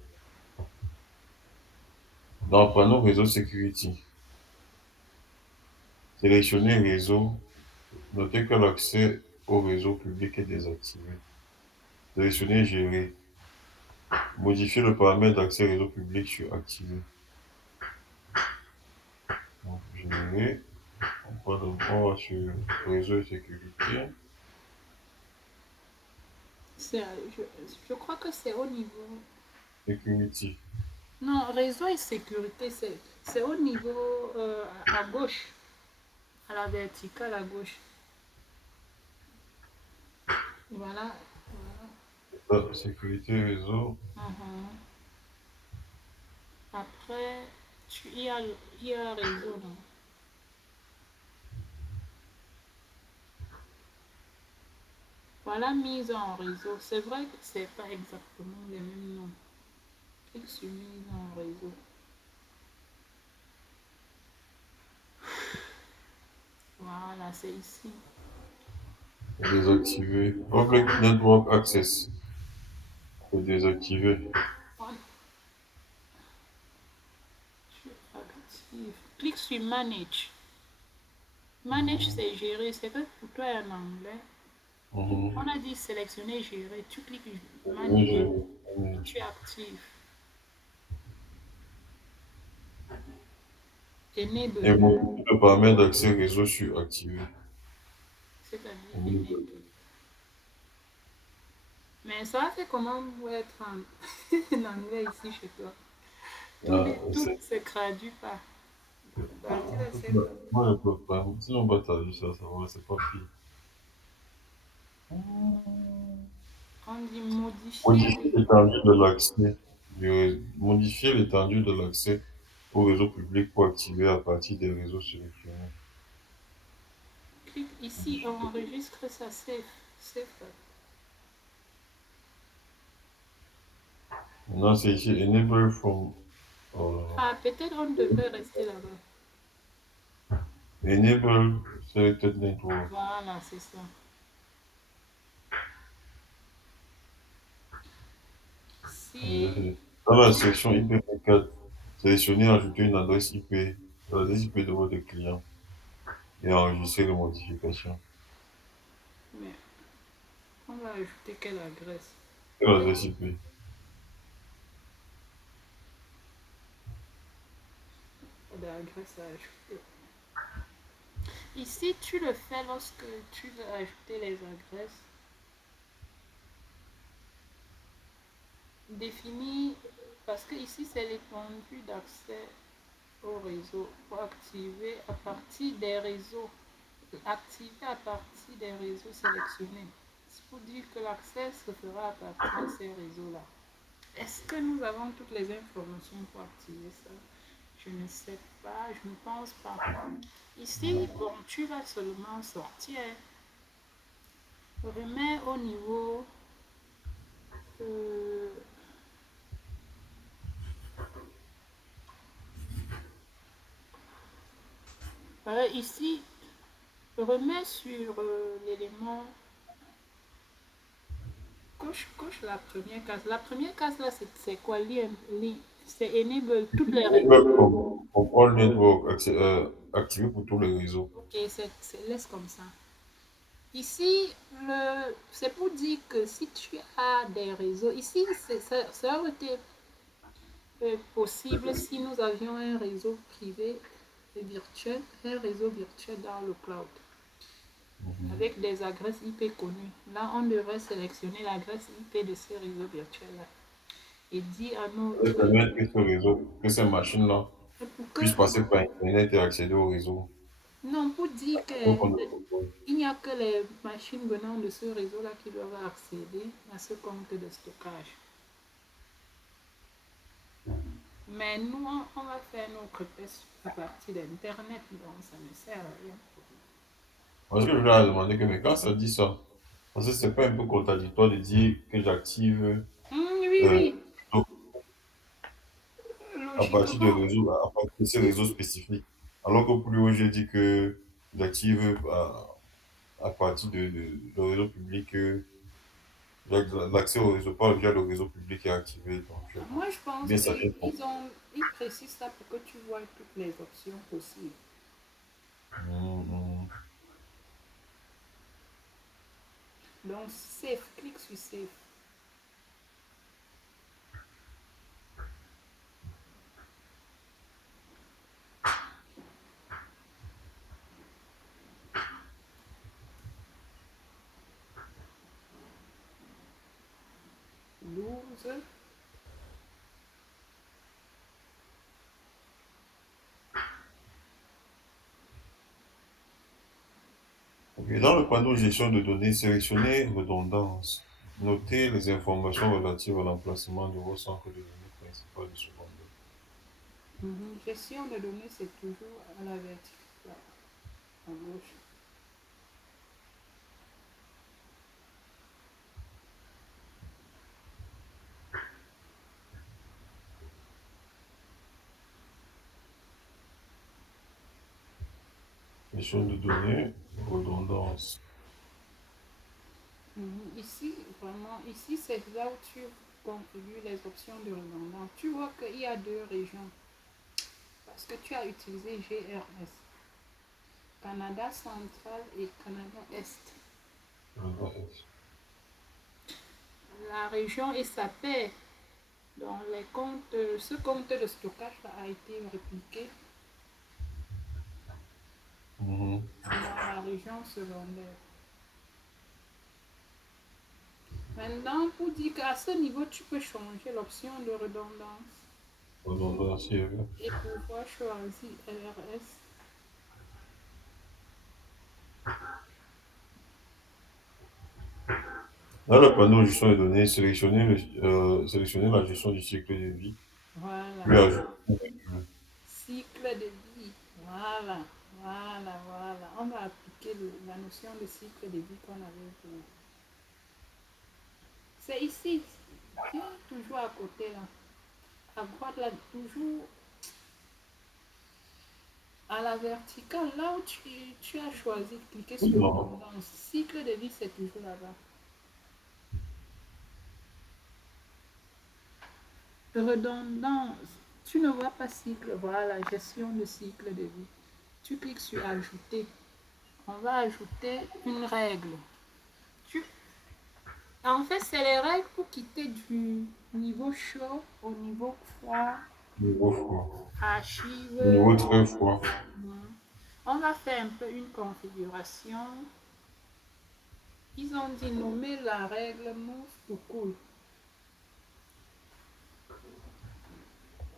Dans le panneau réseau Security, sélectionnez réseau. Notez que l'accès au réseau public est désactivé. Sélectionnez gérer. Modifiez le paramètre d'accès réseau public sur activé. Donc, gérer. On va sur réseau et sécurité. C'est, je crois que c'est au niveau. Security. Non, réseau et sécurité, c'est au niveau à gauche, à la verticale à gauche. Voilà. Sécurité réseau. Mhm. Après, il y a réseau. Non? Voilà, mise en réseau. C'est vrai que c'est pas exactement les mêmes noms. Clique sur mise en réseau. Voilà, c'est ici. Désactiver. Public Network Access. Faut désactiver. Voilà, tu actives. Clique sur Manage. Manage, c'est gérer. C'est que pour toi en anglais. Mhm. On a dit sélectionner, gérer. Tu cliques sur Oui, Manage. je- Tu actives. Enable. Et modifier le paramètre d'accès réseau sur activé. C'est-à-dire Enable. enable. Mais ça, c'est comment vous être en, en anglais ici chez toi. Ah, Tout ne se traduit pas. Bah, tu le sais pas. moi, je peux pas. Sinon, bah, t'as vu ça, ça va, c'est pas pire. On dit modifier. Modifier l'étendue de l'accès. Modifier l'étendue de l'accès au réseau public pour activer à partir des réseaux sélectionnés. Clique ici, on enregistre ça, save. Save. Maintenant, c'est ici Enable from. Oh Ah, peut-être on devrait rester là-bas. Enable Selected Network. Voilà, c'est ça. Si Dans la tu... section IPv4, sélectionnez ajouter une adresse IP, l'adresse IP de votre client et enregistrer les modifications. Mais on va ajouter quelle adresse? Quelle adresse IP? L'adresse à ajouter. Ici, tu le fais lorsque tu veux ajouter les adresses. Définis, parce que ici, c'est l'étendue d'accès au réseau pour activer à partir des réseaux. Activer à partir des réseaux sélectionnés. C'est pour dire que l'accès se fera à partir de ces réseaux-là. Est-ce que nous avons toutes les informations pour activer ça? Je ne sais pas, je ne pense pas. Ici, bon, tu vas seulement sortir. Remets au niveau. euh, ici, remets sur l'élément. Coche la première case. La première case là, c'est quoi? C'est enable toutes les réseaux. Enable from all network, activé pour tous les réseaux. Ok, laisse comme ça. Ici, c'est pour dire que si tu as des réseaux, ici, ça aurait été possible si nous avions un réseau privé et virtuel, un réseau virtuel dans le cloud, avec des adresses IP connues. Là, on devrait sélectionner l'adresse IP de ce réseau virtuel-là et dire à Ça notre... permet que ce réseau, que ces machines-là Pour que, puissent passer par Internet et accéder au réseau. non, pour dire Donc, on qu'il n'y a que les machines venant de ce réseau-là qui doivent accéder à ce compte de stockage. Mais nous, on va faire notre test à partir d'Internet, donc ça ne sert à rien. Parce que je leur ai demandé que, mais quand ça dit ça, parce que c'est pas un peu contradictoire de dire que j'active Oui, euh, oui, à partir de logiquement. réseaux, à partir de ces réseaux spécifiques. Alors que plus haut, j'ai dit que j'active à partir de réseau public, l'accès au réseau, pas via le réseau public est activé. Donc, Moi, je pense bien ça vient ils précisent ça pour que tu vois toutes les options possibles. Mhm. Donc, safe, clique sur safe. Douze. Ok, dans le panneau gestion de données, sélectionnez redondance. Notez les informations relatives à l'emplacement de vos centres de données principaux de secondaire. Gestion de données, c'est toujours à la verticale, à gauche. Gestion de données, redondance. Ici, vraiment, ici, c'est là où tu configures les options de redondance. Tu vois qu'il y a deux régions parce que tu as utilisé GRS, Canada central et Canada Est. Redondance. La région SAP, dans les comptes, ce compte de stockage a été répliqué Mhm. dans la région secondaire. Maintenant, pour dire qu'à ce niveau, tu peux changer l'option de redondance Redondance, et pouvoir choisir LRS. dans le panneau gestion des données, sélectionnez la gestion du cycle de vie, Voilà. puis ajoutez Cycle de vie. Voilà. Voilà, voilà. On va appliquer la notion de cycle de vie qu'on avait vu. C'est ici. Tiens, toujours à côté là. À droite là, toujours à la verticale, là où tu as choisi de cliquer sur non, redondance. Cycle de vie, c'est toujours là-bas. Redondance. Tu ne vois pas cycle. Voilà, gestion de cycle de vie. Tu cliques sur ajouter. On va ajouter une règle. Tu... En fait, c'est les règles pour quitter du niveau chaud au niveau froid. niveau froid. Archive. Niveau très froid. On va faire un peu une configuration. Ils ont dit nommer la règle move to cool.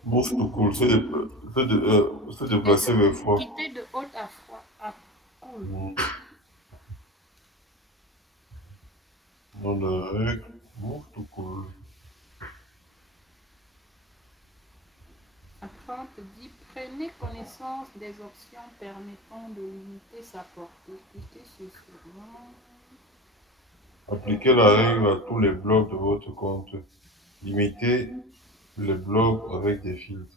Move to cool, se déplacer vers froid. Quitter de haute à froid à cool. Mhm. Dans la règle, move to cool. Après, on te dit prenez connaissance des options permettant de limiter sa portée. Cliquez sur suivant. Appliquez la règle à tous les blocs de votre compte. Limitez les blocs avec des filtres.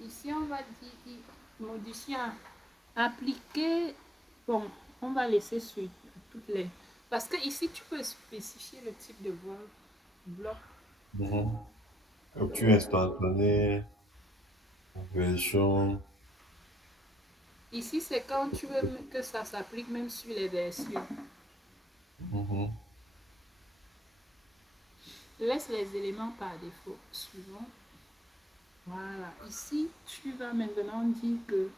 Ici, on va dire modifier, appliquer. Bon, on va laisser sur toutes les. Parce que ici, tu peux spécifier le type de bloc. Mhm. Capture instantanée, version. Ici, c'est quand tu veux que ça s'applique même sur les versions. Mhm. Laisse les éléments par défaut. Suivant. Voilà. Ici, tu vas maintenant dire que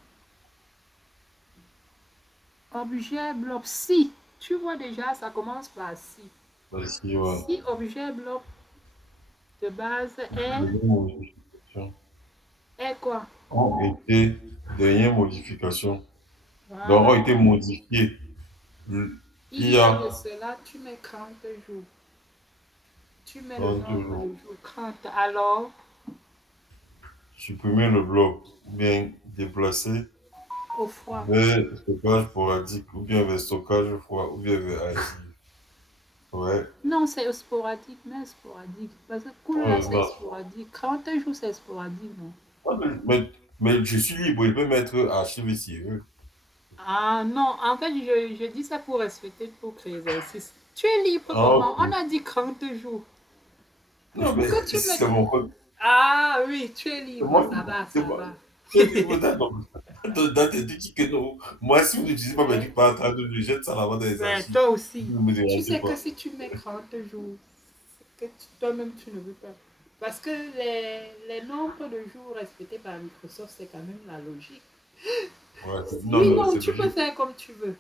objet bloc si. Tu vois déjà, ça commence par si. Voici, ouais. Si objet bloc de base Dernière modification. est quoi? Ont été, dernière modification. Donc, ont Voilà. été modifiés. Il Il y y a de a cela, tu mets 30 jours. Tu mets le 32 nombre jours. de jours 30. Alors, Supprimer le bloc, ou bien déplacer au froid. vers stockage sporadique, ou bien vers stockage froid, ou bien vers archive. Ouais. Non, c'est sporadique, mais sporadique. Parce que cool là, c'est Non. sporadique. 40 jours, c'est sporadique, non? Ah, mais je suis libre, il peut mettre archive s'il veut. Ah non, en fait, je dis ça pour respecter d'autres exercices. Tu es libre Ah, comment? On ok. a dit 30 jours. Non, Pour mais que tu me... c'est mon code. Ah oui, tu es C'est libre, moi, ça va, c'est ça moi. va. Tu es libre dans tes tickets que non. Moi, si vous n'utilisez pas mes trucs par 32, je jette ça là-bas dans les Mais archives. toi aussi, Ne me tu dérangez sais que pas. si tu mets 30 jours, c'est que toi-même tu ne veux pas. Parce que les nombres de jours respectés par Microsoft, c'est quand même la logique. Ouais, non, Oui, non, non, c'est tu peux logique. faire comme tu veux.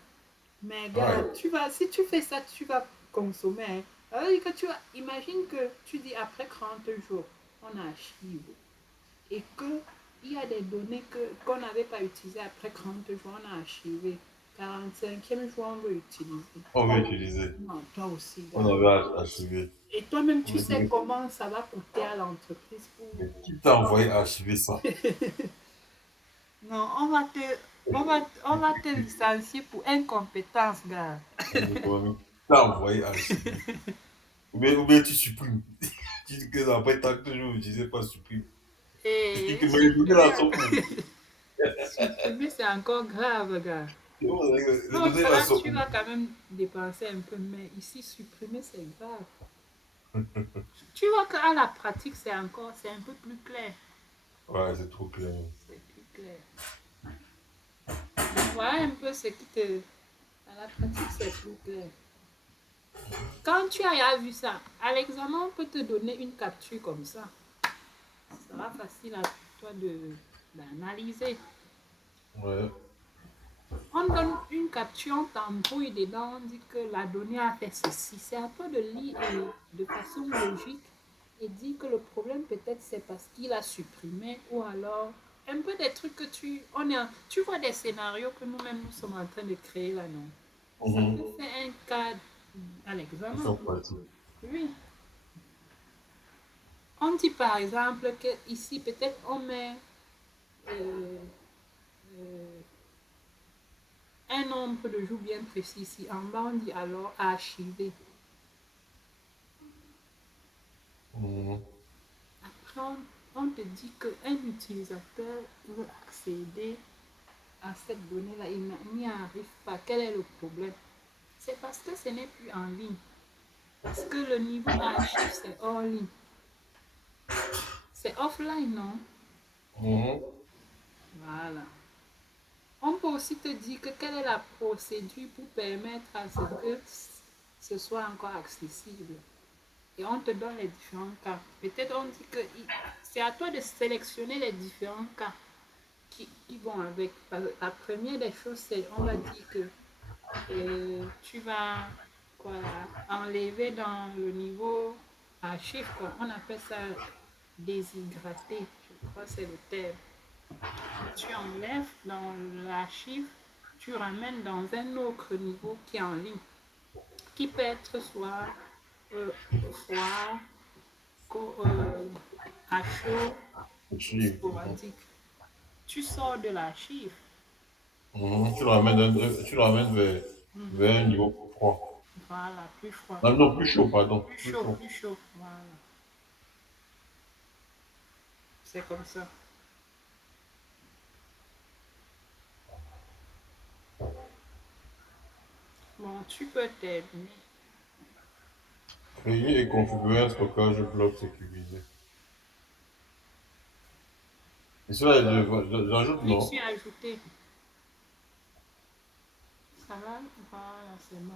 Mais gars, Ouais. si tu fais ça, tu vas consommer, hein. Ça veut dire que tu vas, imagine que tu dis après 30 jours, on archive. Et que il y a des données qu'on n'avait pas utilisées après 30 jours, on a archivé. 45e jour, on veut utiliser. On veut utiliser. Non, toi aussi, On gars. avait archivé. Et toi-même, On tu veut sais dire, comment ça va coûter à l'entreprise pour... mais qui t'a envoyé archiver ça? Non, on va te licencier pour incompétence, gars. Qui t'a envoyé archiver? Ou bien tu supprimes. Tu dis que après tant que je ne disais pas supprime. Et Et que me donner la somme pour. supprimer, c'est encore grave, gars. Me L'autre, donner la là, somme tu pour. vas quand même dépenser un peu, mais ici, supprimer, c'est grave. Tu vois qu'à la pratique, c'est un peu plus clair. Ouais, c'est trop clair. C'est plus clair. Donc, voilà un peu ce qui te... À la pratique, c'est plus clair. Quand tu as vu ça, à l'examen, on peut te donner une capture comme ça. Ça sera facile à toi d'analyser. Ouais. On donne une capture, on t'embrouille dedans, on dit que la donnée a fait ceci. C'est à toi de lire et de façon logique et dire que le problème peut-être c'est parce qu'il a supprimé ou alors un peu des trucs que tu vois des scénarios que nous-mêmes nous sommes en train de créer là, non? Ça te Mhm. fait un cas à Ils l'examen. sont partis. Oui. On dit par exemple que ici peut-être on met euh, euh, un nombre de jours bien précis ici. En bas on dit alors archiver. Mhm. Après on te dit qu'un utilisateur veut accéder à cette donnée-là, il n'y arrive pas. Quel est le problème? C'est parce que ce n'est plus en ligne. Parce que le niveau archive c'est hors ligne. C'est offline, non? Mhm. Voilà. On peut aussi te dire que quelle est la procédure pour permettre à ce que ce soit encore accessible. Et on te donne les différents cas. Peut-être on dit que c'est à toi de sélectionner les différents cas qui vont avec. La première des choses, c'est on va dire que tu vas quoi, enlever dans le niveau archive, quoi. On appelle ça déshydrater, je crois que c'est le terme. Tu enlèves dans l'archive, tu ramènes dans un autre niveau qui est en ligne, qui peut être soit euh, froid, à chaud ou Archive. Mhm. sporadique. Tu sors de l'archive, Mhm. Tu le ramènes vers un niveau plus froid. voilà, plus froid, Ah, non, plus chaud, pardon. Plus chaud. plus chaud, voilà, c'est comme ça. Bon, tu peux terminer. Créer et configurer un stockage bloc sécurisé. Et cela, j'ajoute Oui, tu non. as ajouté. Ça va? Voilà, c'est bon.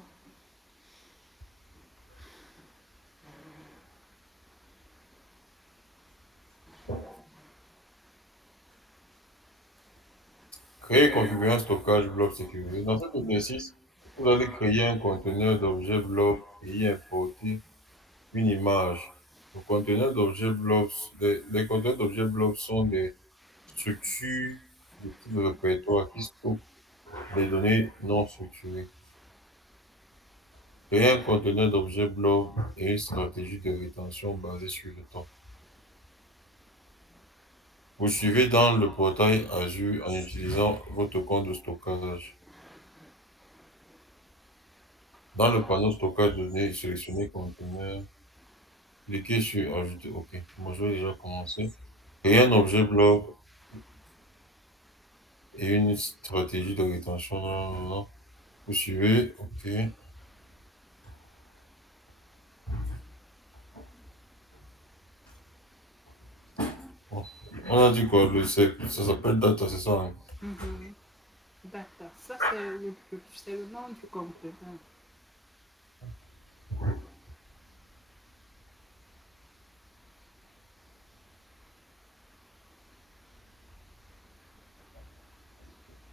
Créer et configurer un stockage bloc sécurisé. Dans cet exercice, vous allez créer un conteneur d'objet bloc et y importer une image. Les conteneurs d'objets blocs sont des structures de type répertoire qui stockent les données non structurées. Créer un conteneur d'objets blocs et une stratégie de rétention basée sur le temps. Vous suivez dans le portail Azure en utilisant votre compte de stockage. Dans le panneau stockage de données, sélectionnez conteneur. Cliquez sur ajouter. OK. Moi, je vais déjà commencer. Créer un objet bloc et une stratégie de rétention. Non, non, non. Vous suivez. OK. Bon. On a dit quoi? Ça s'appelle data, c'est ça, hein? Mhm. D'accord. Ça, c'est le nom du conteneur.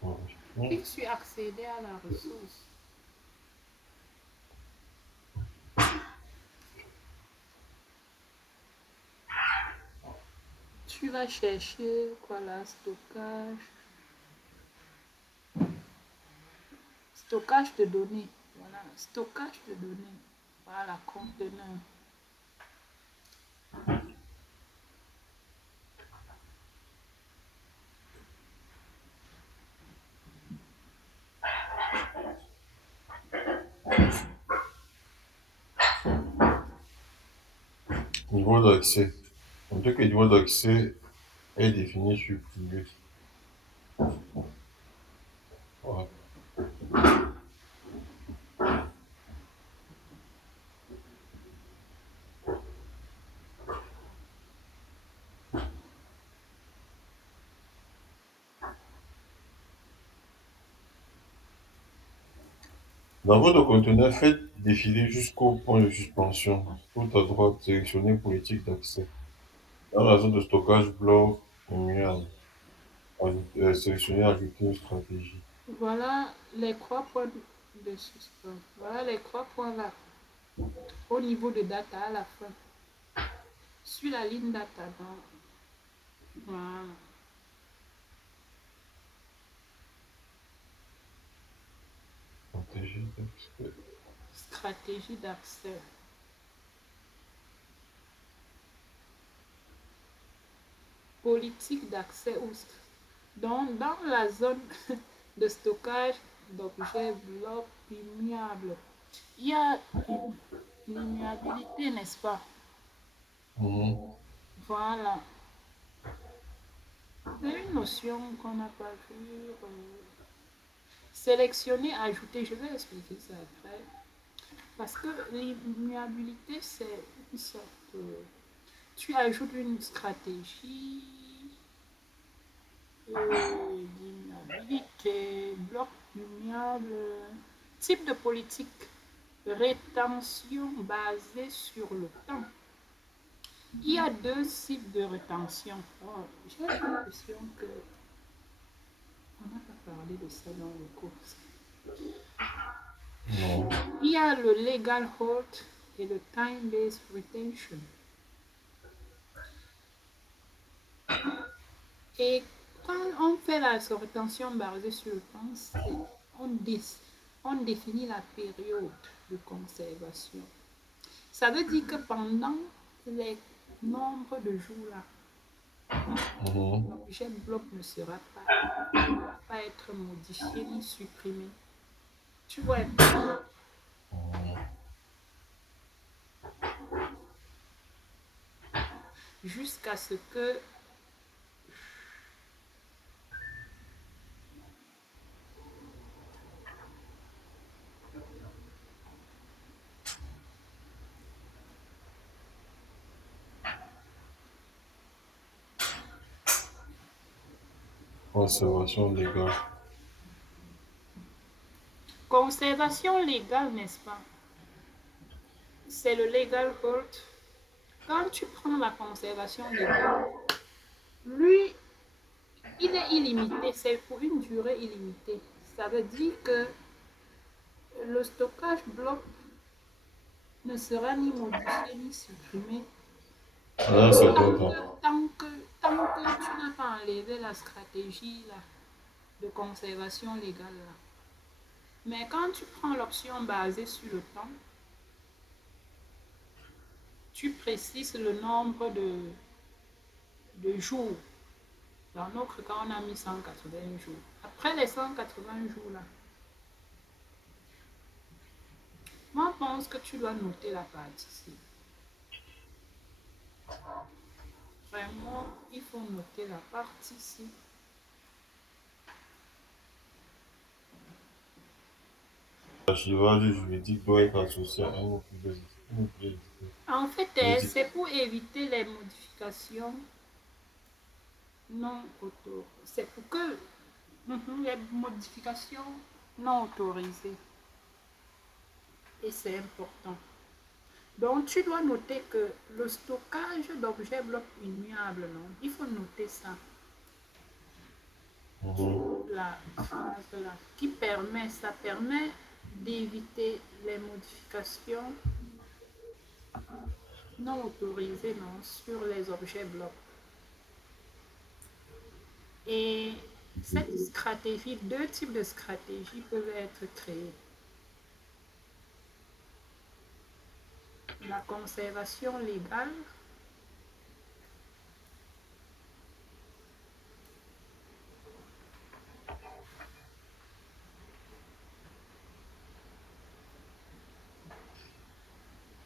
Bon, Clique sur accéder à la ressource. Tu vas chercher quoi là, stockage de données. Voilà, stockage de données. Voilà, conteneur. niveau d'accès. On dit que le niveau d'accès est défini sur privé. Ouais. Dans votre conteneur, faites défiler jusqu'au point de suspension. Tout à droite, sélectionnez politique d'accès. Dans la zone de stockage bloc immuable, sélectionnez ajouter une stratégie. Voilà les trois points de suspense. Voilà les trois points là. Au niveau de data à la fin. Sur la ligne data. Voilà. Stratégie d'accès. Stratégie d'accès. Politique d'accès donc dans la zone de stockage d'objets blocs immuables. Il y a l'immuabilité, n'est-ce pas? Mhm. Voilà. C'est une notion qu'on n'a pas vue. Sélectionner, ajouter, je vais expliquer ça après. Parce que l'immuabilité, c'est une sorte. Tu ajoutes une stratégie d'immuabilité, bloc immuable, type de politique, rétention basée sur le temps. Il y a deux types de rétention. Oh, j'ai l'impression que on n'a pas parlé de ça dans le cours. Non. Il y a le legal hold et le time-based retention. Et quand on fait la rétention basée sur le temps, on, on définit la période de conservation. Ça veut dire que pendant les nombres de jours là, Mhm. l'objet bloc ne sera pas être modifié ni supprimé. Tu vois, jusqu'à ce que Conservation légale. conservation légale, n'est-ce pas? C'est le legal hold. Quand tu prends la conservation légale, lui, il est illimité, c'est pour une durée illimitée. Ça veut dire que le stockage bloc ne sera ni modifié ni supprimé À un certain tant temps. que, tant que, tant que tu n'as pas enlevé la stratégie là, de conservation légale. Là. Mais quand tu prends l'option basée sur le temps, tu précises le nombre de jours. Dans notre cas, on a mis 180 jours. Après les 180 jours là, moi, je pense que tu dois noter la partie ici. Vraiment, il faut noter la partie ici. L'archivage juridique doit être associé à un ou plusieurs éditeurs. En fait, L'édi- c'est pour éviter les modifications non autorisées. C'est pour que les modifications non autorisées. Et c'est important. Donc, tu dois noter que le stockage d'objets blocs immuables, non, il faut noter ça. La phrase là, ça permet d'éviter les modifications non autorisées non, sur les objets blocs. Et cette stratégie, deux types de stratégies peuvent être créées. La conservation légale,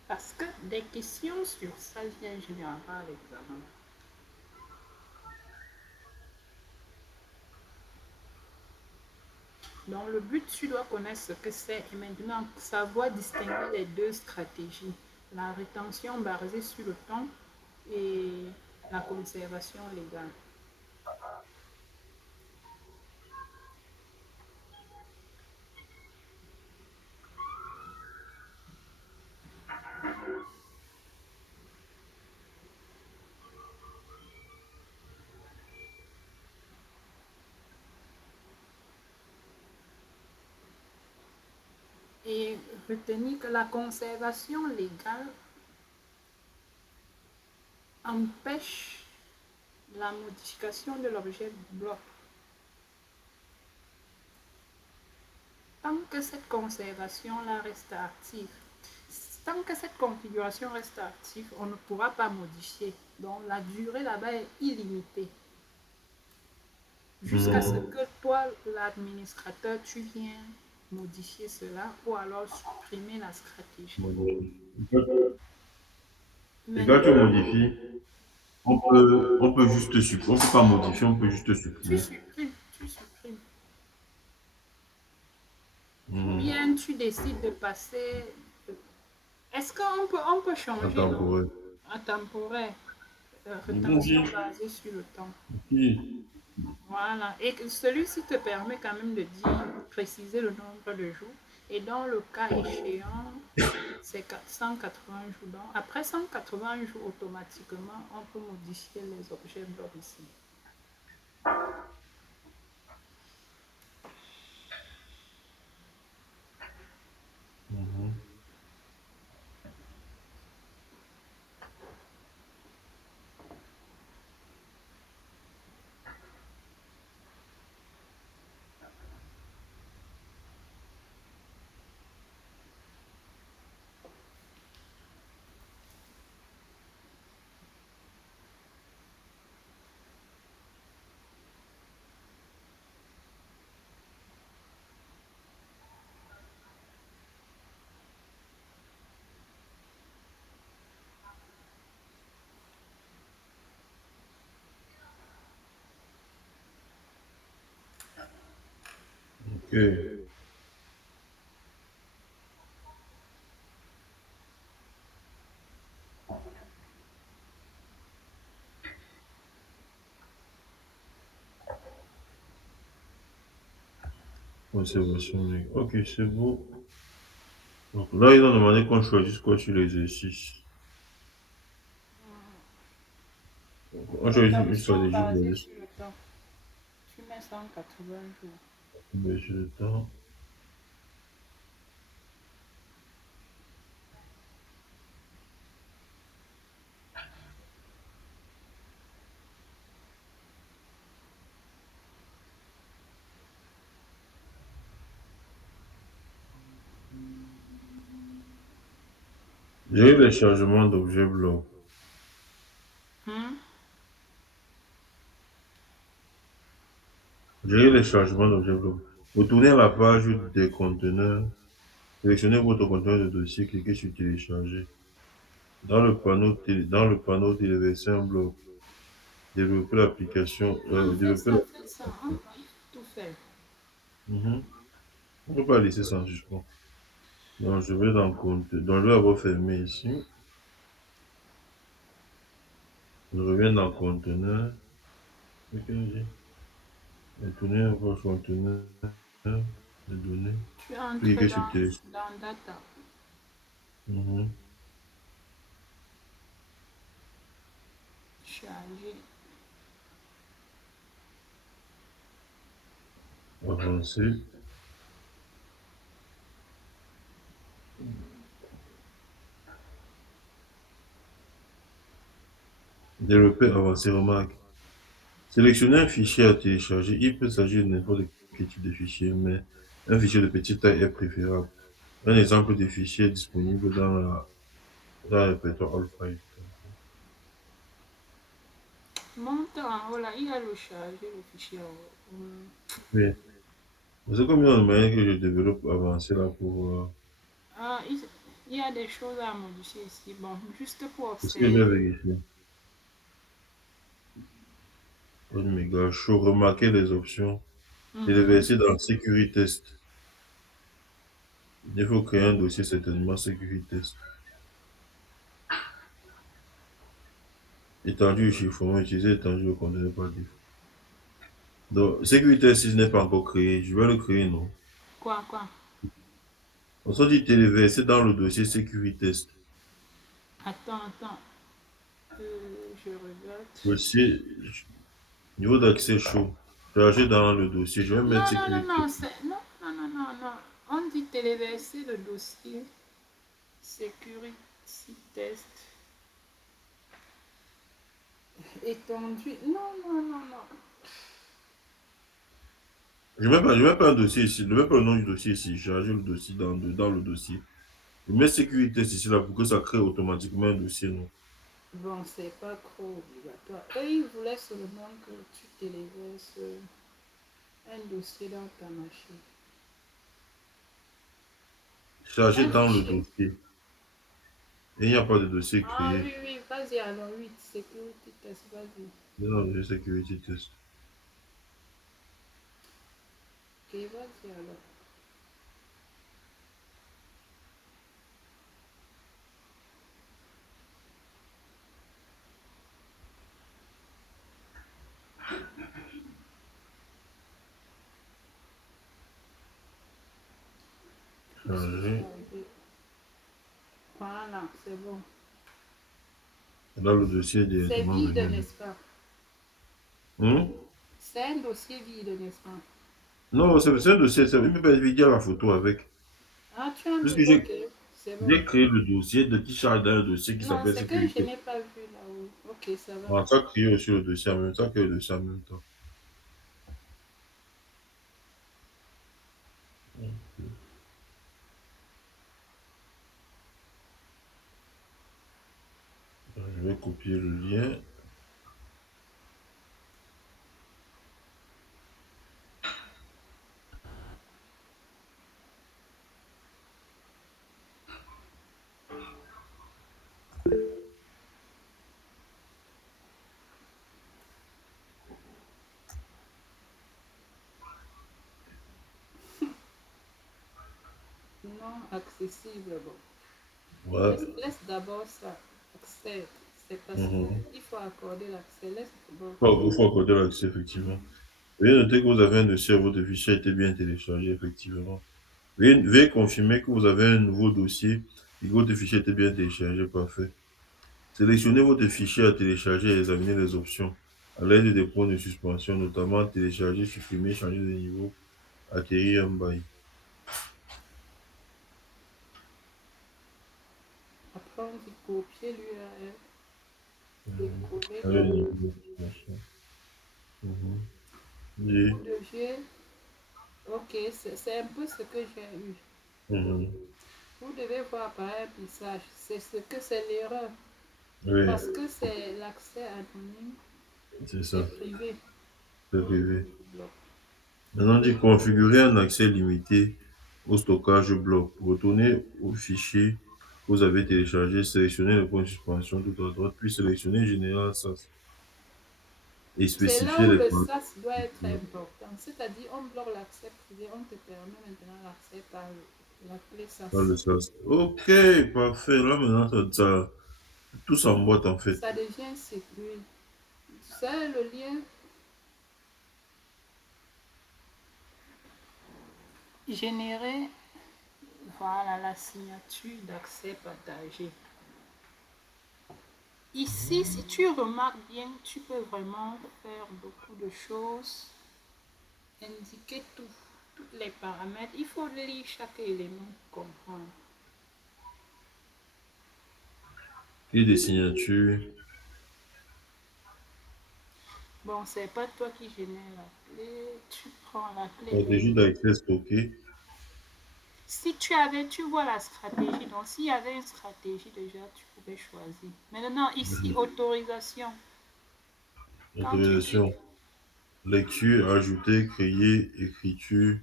parce que des questions sur ça viennent généralement à l'examen. Donc le but, tu dois connaître ce que c'est et maintenant savoir distinguer les deux stratégies. La rétention basée sur le temps et la conservation légale. Et retenir que la conservation légale empêche la modification de l'objet bloc. Tant que cette conservation-là reste active, tant que cette configuration reste active, on ne pourra pas modifier. Donc la durée là-bas est illimitée. Jusqu'à ce que toi, l'administrateur, tu viennes modifier cela ou alors supprimer la stratégie. Et quand tu Maintenant, modifies, on peut juste supprimer. On peut pas modifier, on peut juste tu supprimer. supprimes, tu supprimes. Ou Hmm. bien tu décides de passer. Est-ce on peut changer Attends pour non, eux. à temporaire, Oui, rétention basée sur le temps. oui. Voilà. Et que celui-ci te permet quand même de dire, préciser le nombre de jours. Et dans le cas échéant, c'est 180 jours. Donc, après 180 jours, automatiquement, on peut modifier les objets blocs ici. Mhm. Ok. Conservation. Ok, c'est bon. Donc là, ils ont demandé qu'on choisisse quoi sur l'exercice. On choisit une Rétention stratégie basée basée sur le temps. Tu mets 180 jours. sur le temps. J'ai eu les chargements d'objets blocs. Hmm? J'ai eu les chargements d'objets blocs. Retournez à la page des conteneurs. Sélectionnez votre conteneur de dossier, cliquez sur télécharger. Dans le panneau téléverser un bloc. Développer l'application. Non, Développer fais ça, hein? Tout fait. Mhm. On ne peut pas laisser sans suspens. Donc, je vais dans compte. Donc, je vais avoir fermé ici. Je reviens dans conteneur. Ok, j'ai retourner votre conteneur de données. Tu entres Cliquez sur télécharger. dans Data, Mhm. charger. Avancer. Développer, avancer, remarque. Sélectionnez un fichier à télécharger. Il peut s'agir de n'importe quel type de fichier, mais un fichier de petite taille est préférable. Un exemple de fichier disponible dans le répertoire All Files. Monte en haut là, il y a le charger, le fichier en haut. Hmm. Oui. C'est combien de moyens que je développe avancer là pour Ah, il y a des choses à modifier ici. Bon, juste pour ce que j'ai observer. vérifié. 1 méga chaud, remarquer les options et les Mhm. verser dans Security Test. Il faut créer un dossier certainement Security Test. Étendu du chiffrement, utiliser étendu au conteneur par défaut. Donc, Security Test, si je n'ai pas encore créé, je vais le créer, non? Quoi? On se dit téléverser dans le dossier Security Test. Attends. Je regarde. Dossier, niveau d'accès chaud. Chargé dans le dossier. Je vais mettre Security Non, Test. non. On dit téléverser le dossier Security Test étendu. Non. Je mets pas un dossier ici. Je ne mets pas le nom du dossier ici. Charger le dossier dans le dossier. Je mets Security Test ici là pour que ça crée automatiquement un dossier, non? Bon, c'est pas trop obligatoire. Eux, ils voulaient seulement que tu téléverses un dossier dans ta machine. Chargé Un dans le fichier. dossier. Et il n'y a pas de dossier Ah créé. oui, vas-y alors, 8, Security Test, vas-y. Dans le Security Test. Ok, vas-y alors. C'est Chargé. chargé. Voilà, c'est bon. Dans le dossier C'est directement vide, venu. n'est-ce pas? Hmm? C'est un dossier vide, n'est-ce pas? Non, c'est un dossier. Il ne peut pas dire la photo avec. Ah, tu as mis. Puisque Ok, c'est bon. j'ai créé le dossier de qui charge dans le dossier qui Non, s'appelle c'est que je Sécurité. n'ai pas vu là-haut. Ok, ça va. On a créé aussi le dossier en même temps que le dossier en même temps. Je vais copier le lien. Non accessible. Bon. Ouais. Laisse d'abord ça. Accès. C'est parce Mhm. qu'il faut accorder l'accès. Laisse d'abord. Il faut accorder l'accès, effectivement. Veuillez noter que vous avez un dossier, votre fichier a été bien téléchargé, effectivement. Veuillez confirmer que vous avez un nouveau dossier et que votre fichier a été bien téléchargé, parfait. Sélectionnez votre fichier à télécharger et examinez les options à l'aide des points de suspension, notamment télécharger, supprimer, changer de niveau, acquérir un bail. Après, on dit copier l'URL et Mhm. coller Changer dans de niveau de suspension. Mhm. Et- bout de G. Ok, c'est un peu ce que j'ai eu. mhm. Vous devez voir par un message. C'est ce que c'est l'erreur. Oui, Parce que c'est l'accès anonyme, c'est c'est ça. privé. C'est Donc, privé. il bloque. Maintenant, on dit configurer un accès limité au stockage bloc. Retournez au fichier que vous avez téléchargé, sélectionnez le point de suspension tout à droite, puis sélectionnez Général SAS et C'est là spécifiez où les le paramètres. SAS doit être important. C'est-à-dire, on bloque l'accès privé, on te permet maintenant l'accès par la clé Dans le SAS. SAS. Ok, parfait. Là, maintenant, tout s'emboîte en fait. Ça devient sécurisé. C'est le lien. Générer, voilà la signature d'accès partagé. Ici, si tu remarques bien, tu peux vraiment faire beaucoup de choses, indiquer tout, tous les paramètres. Il faut lire chaque élément pour comprendre. Et des signatures. Bon, c'est pas toi qui génère la clé, tu prends la clé. Stratégie d'accès stocké. Si tu avais, tu vois la stratégie. Donc, s'il y avait une stratégie déjà, tu pouvais choisir. Maintenant, ici, autorisation. Quand tu cliques, Autorisation. Lecture, ajouter, créer, écriture,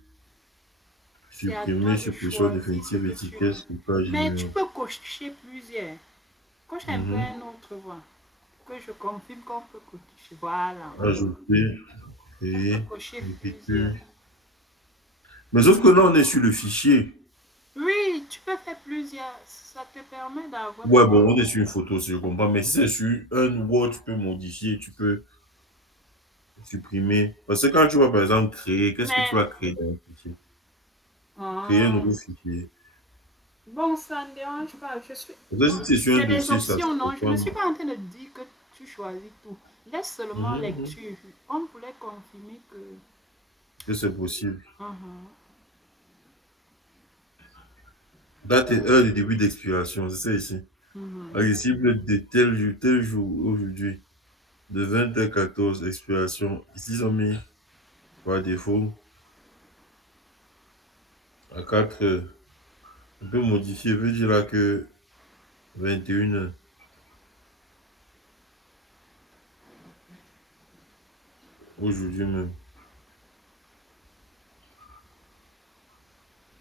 c'est à toi supprimer, de suppression choisir ce définitive, que tu étiquette, veux. stockage, Mais tu numéro. peux cocher plusieurs. Coche un peu Mhm. un autre voie. Que je confirme qu'on peut cocher. Voilà. Ajouter, On peut créer, cocher plusieurs. écriture. Mais sauf que là, on est sur le fichier. Oui, tu peux faire plusieurs. Ça te permet d'avoir Ouais, plus. bon, on est sur une photo, si je comprends. Mais si c'est sur un Word, tu peux modifier, tu peux supprimer. Parce que quand tu vas, par exemple, créer, qu'est-ce que tu Mais, vas créer dans le fichier? Créer un nouveau ah, fichier. bon, ça ne dérange pas. Je suis. Parce que si c'est sur un C'est des dossier, ça options, se non? Je ne suis prendre. pas en train de dire que tu choisis tout. Laisse seulement Mhm, mhm. lecture. On voulait confirmer que. Que c'est possible. Mhm, Date et heure de début d'expiration, c'est ça ici. mhm. Accessible de tel jour, aujourd'hui, de 20h14, expiration. Ici, ils ont mis par défaut à 4h. On peut modifier, veut dire là que 21h, aujourd'hui même.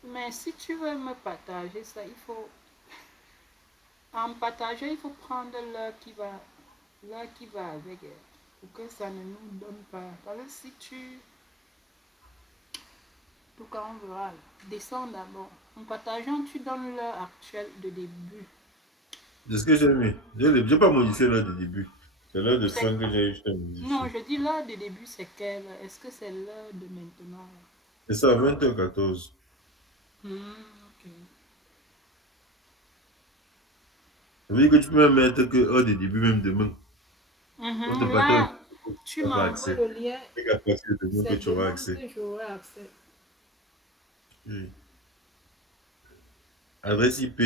Mais si tu veux me partager ça, il faut. En partageant, il faut prendre l'heure qui va avec elle. Pour que ça ne nous donne pas. Parce que si tu. Tout cas, on verra. Descends d'abord. En partageant, tu donnes l'heure actuelle de début. C'est ce que j'ai mis. J'ai pas modifié l'heure de début. C'est l'heure de C'est fin que j'ai juste Non, modifié. je dis l'heure de début, c'est quelle heure? Est-ce que c'est l'heure de maintenant? C'est ça, 20h14. Ok. Ça veut dire que tu peux même mettre que heure de début même demain. On te partage Là, tu pas m'envoies accès. le lien. C'est qu'à partir de demain que C'est tu auras demain accès. que j'aurai accès. Oui. Adresse IP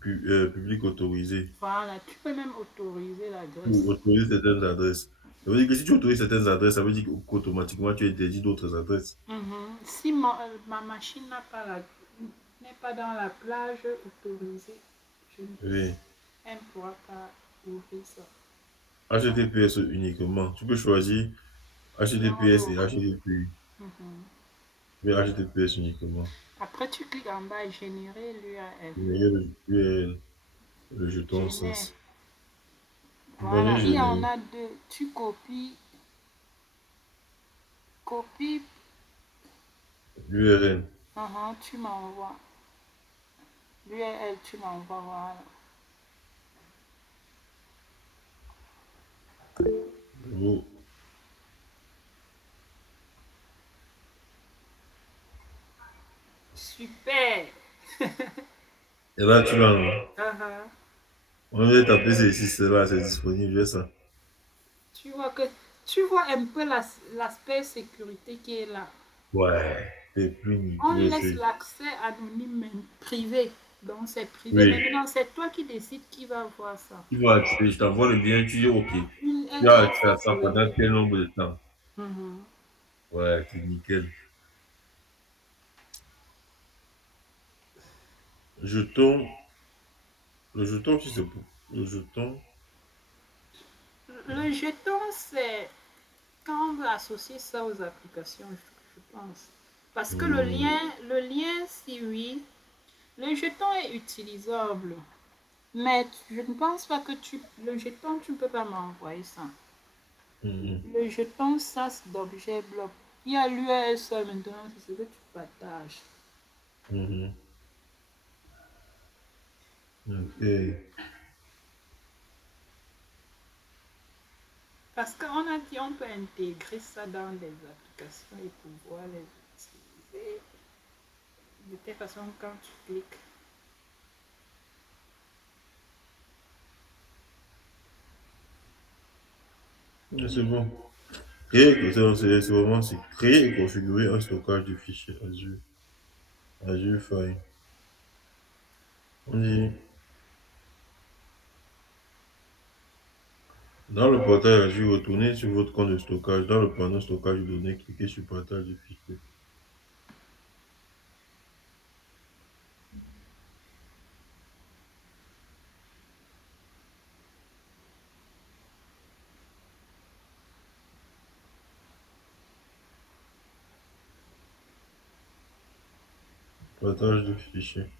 publique autorisée. Voilà, tu peux même autoriser Pour l'adresse. autoriser certaines adresses. Ça veut dire que si tu autorises certaines adresses, ça veut dire qu'automatiquement tu interdis d'autres adresses. Si ma machine n'est pas dans la plage autorisée, je ne peux, Oui. elle ne pourra pas ouvrir ça. HTTPS uniquement. Tu peux choisir Non, HTTPS et l'autre. HTTP. Mhm. Mais HTTPS uniquement. Après, tu cliques en bas, générer l'URL. Mais il y a le URL, le jeton Génère. sens. Voilà, Données il y en générées. a deux. Tu copies, copies, URL. tu m'envoies. L'URL, tu m'envoies, voilà. Oh. Super. Et là, tu l'as. Uh-huh. On va taper ici, c'est là, c'est disponible. J'ai ça. Tu vois que tu vois un peu l'aspect sécurité qui est là. Ouais. C'est plus On nickel. laisse l'accès anonyme privé. Donc c'est privé. Oui. Maintenant, c'est toi qui décides qui va voir ça. Tu vas accéder, je t'envoie le lien, tu dis OK. Un Tu as lien accès à ça pendant sécurisé. quel nombre de temps? Mhm. Ouais, c'est nickel. jeton, le jeton qui c'est pour le jeton. Le jeton, c'est quand on veut associer ça aux applications, je pense. Parce que Hmm, le lien, si oui, le jeton est utilisable. Mais je ne pense pas que le jeton, tu ne peux pas m'envoyer ça. hmm, Le jeton, ça, c'est d'objet bloc. Il y a l'URL maintenant, c'est ce que tu partages. hmm, ok. Parce qu'on a dit on peut intégrer ça dans des applications et pouvoir les utiliser. De telle façon, quand tu cliques, Ouais, c'est bon. C'est vraiment c'est créer et configurer un stockage de fichiers Azure File. On dit, dans le portail Azure, retournez sur votre compte de stockage. Dans le panneau stockage de données, cliquez sur partage de fichiers. Partage de fichiers.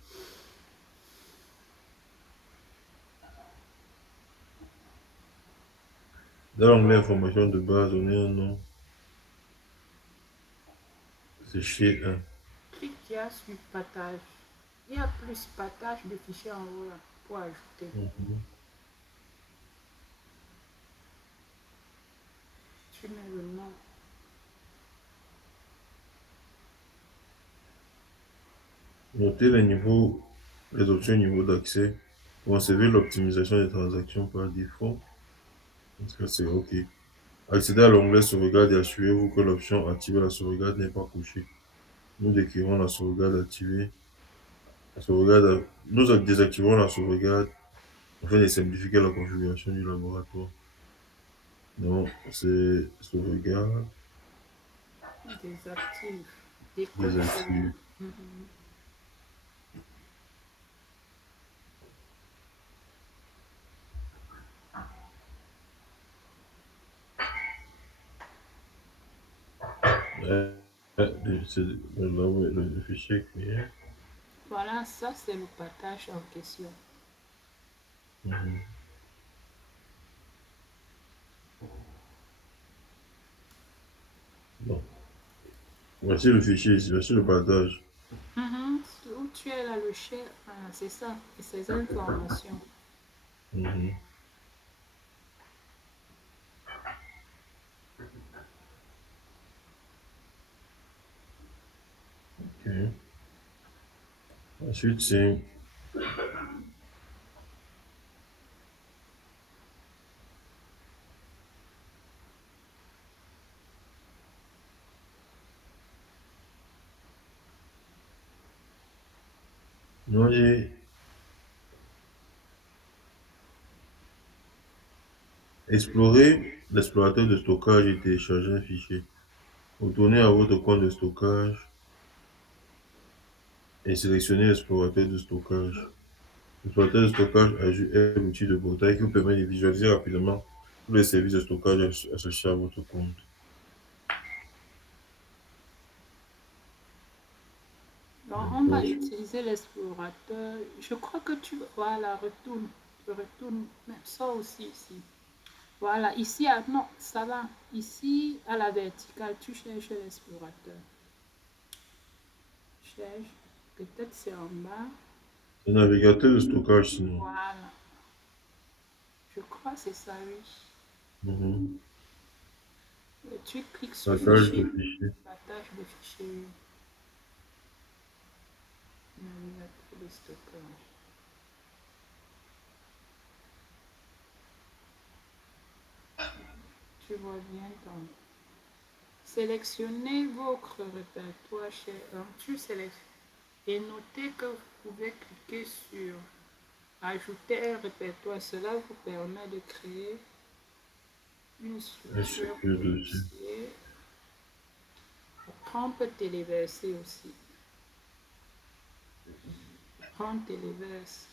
Dans l'onglet information de base, donnez un nom. C'est chez 1. clique sur partage. Il y a plus partage de fichiers en haut là, pour ajouter. Tu mets le nom. Notez les options niveau d'accès. Concevez l'optimisation des transactions par défaut. Parce que c'est OK. Accédez à l'onglet sauvegarde et assurez-vous que l'option activer la sauvegarde n'est pas cochée. Nous décrivons la sauvegarde activée. Nous désactivons la sauvegarde afin de simplifier la configuration du laboratoire. Donc, c'est sauvegarde, Désactive. Déconfigure. désactive. C'est le fichier créé. Voilà, ça c'est le partage en question. Mhm. Bon. Voici le fichier ici, voici le partage. Où tu es là, le chef, voilà, c'est ça, et ces informations. Mhm. Ok. Ensuite, c'est noyer. Explorer l'explorateur de stockage et télécharger un fichier. Retournez à votre compte de stockage et sélectionnez l'explorateur de stockage. L'explorateur de stockage Azure est l'outil de portail qui vous permet de visualiser rapidement tous les services de stockage associés à votre compte. Donc, on va D'accord. utiliser l'explorateur. Je crois que voilà, retourne, tu retournes, même ça aussi ici. Voilà, ici, non, ça va. Ici, à la verticale, tu cherches l'explorateur. Cherche, peut-être c'est en bas. Le navigateur de stockage, sinon. Voilà, je crois que c'est ça, oui. Mhm. Et tu cliques sur Partage fichier, de fichiers. partage de fichiers, navigateur de stockage. Tu vois bien ton. Sélectionnez votre répertoire chez un. Tu sélectionnes et notez que vous pouvez cliquer sur ajouter un répertoire. Cela vous permet de créer une Un structure structure pour dessus. dossier. Après, on peut téléverser aussi. Prends téléverse.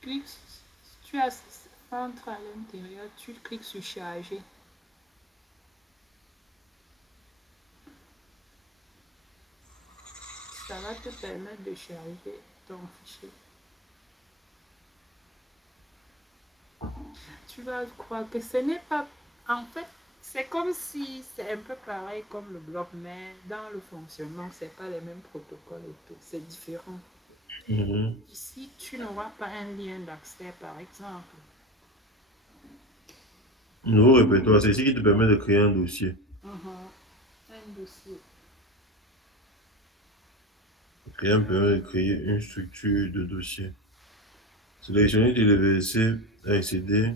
Clique, tu as entre à l'intérieur, tu cliques sur charger. Ça va te permettre de charger ton fichier. Tu vas croire que ce n'est pas... En fait, c'est comme si c'est un peu pareil comme le bloc, mais dans le fonctionnement, c'est pas les mêmes protocoles et tout. C'est différent. Mhm. Ici, tu n'auras pas un lien d'accès, par exemple. Nouveau répertoire, c'est ici qui te permet de créer un dossier. Mhm. Un dossier. Rien ne permet de créer une structure de dossier. Sélectionnez téléverser, accéder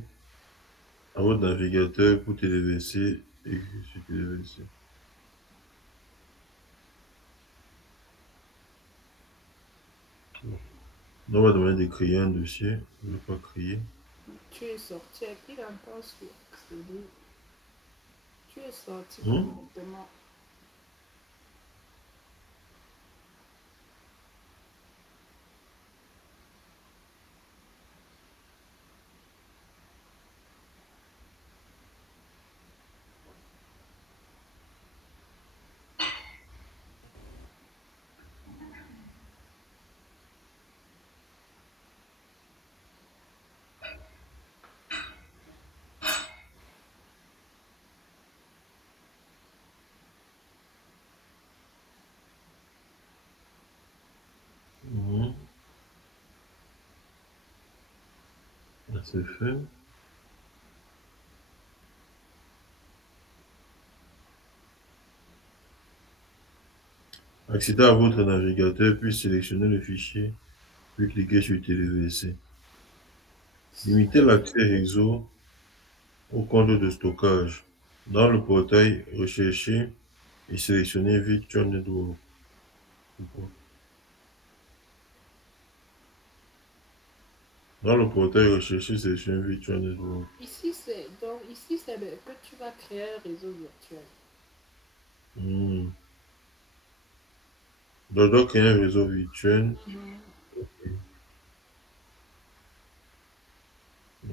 à votre navigateur pour téléverser et sur téléverser. On va demander de créer un dossier. Je ne vais pas créer. Tu es sorti, il encore sur accéder. Tu es sorti Hmm? complètement. Mhm. Là, c'est fait. Accédez à votre navigateur, puis sélectionnez le fichier, puis cliquez sur téléverser. Limitez l'accès réseau au compte de stockage. Dans le portail, recherchez et sélectionnez Virtual Network. Dans le portail, recherchez et sélectionnez Virtual Network. Ici c'est que tu vas créer un réseau virtuel. Hmm. Donc, je dois créer un réseau virtuel. Mhm.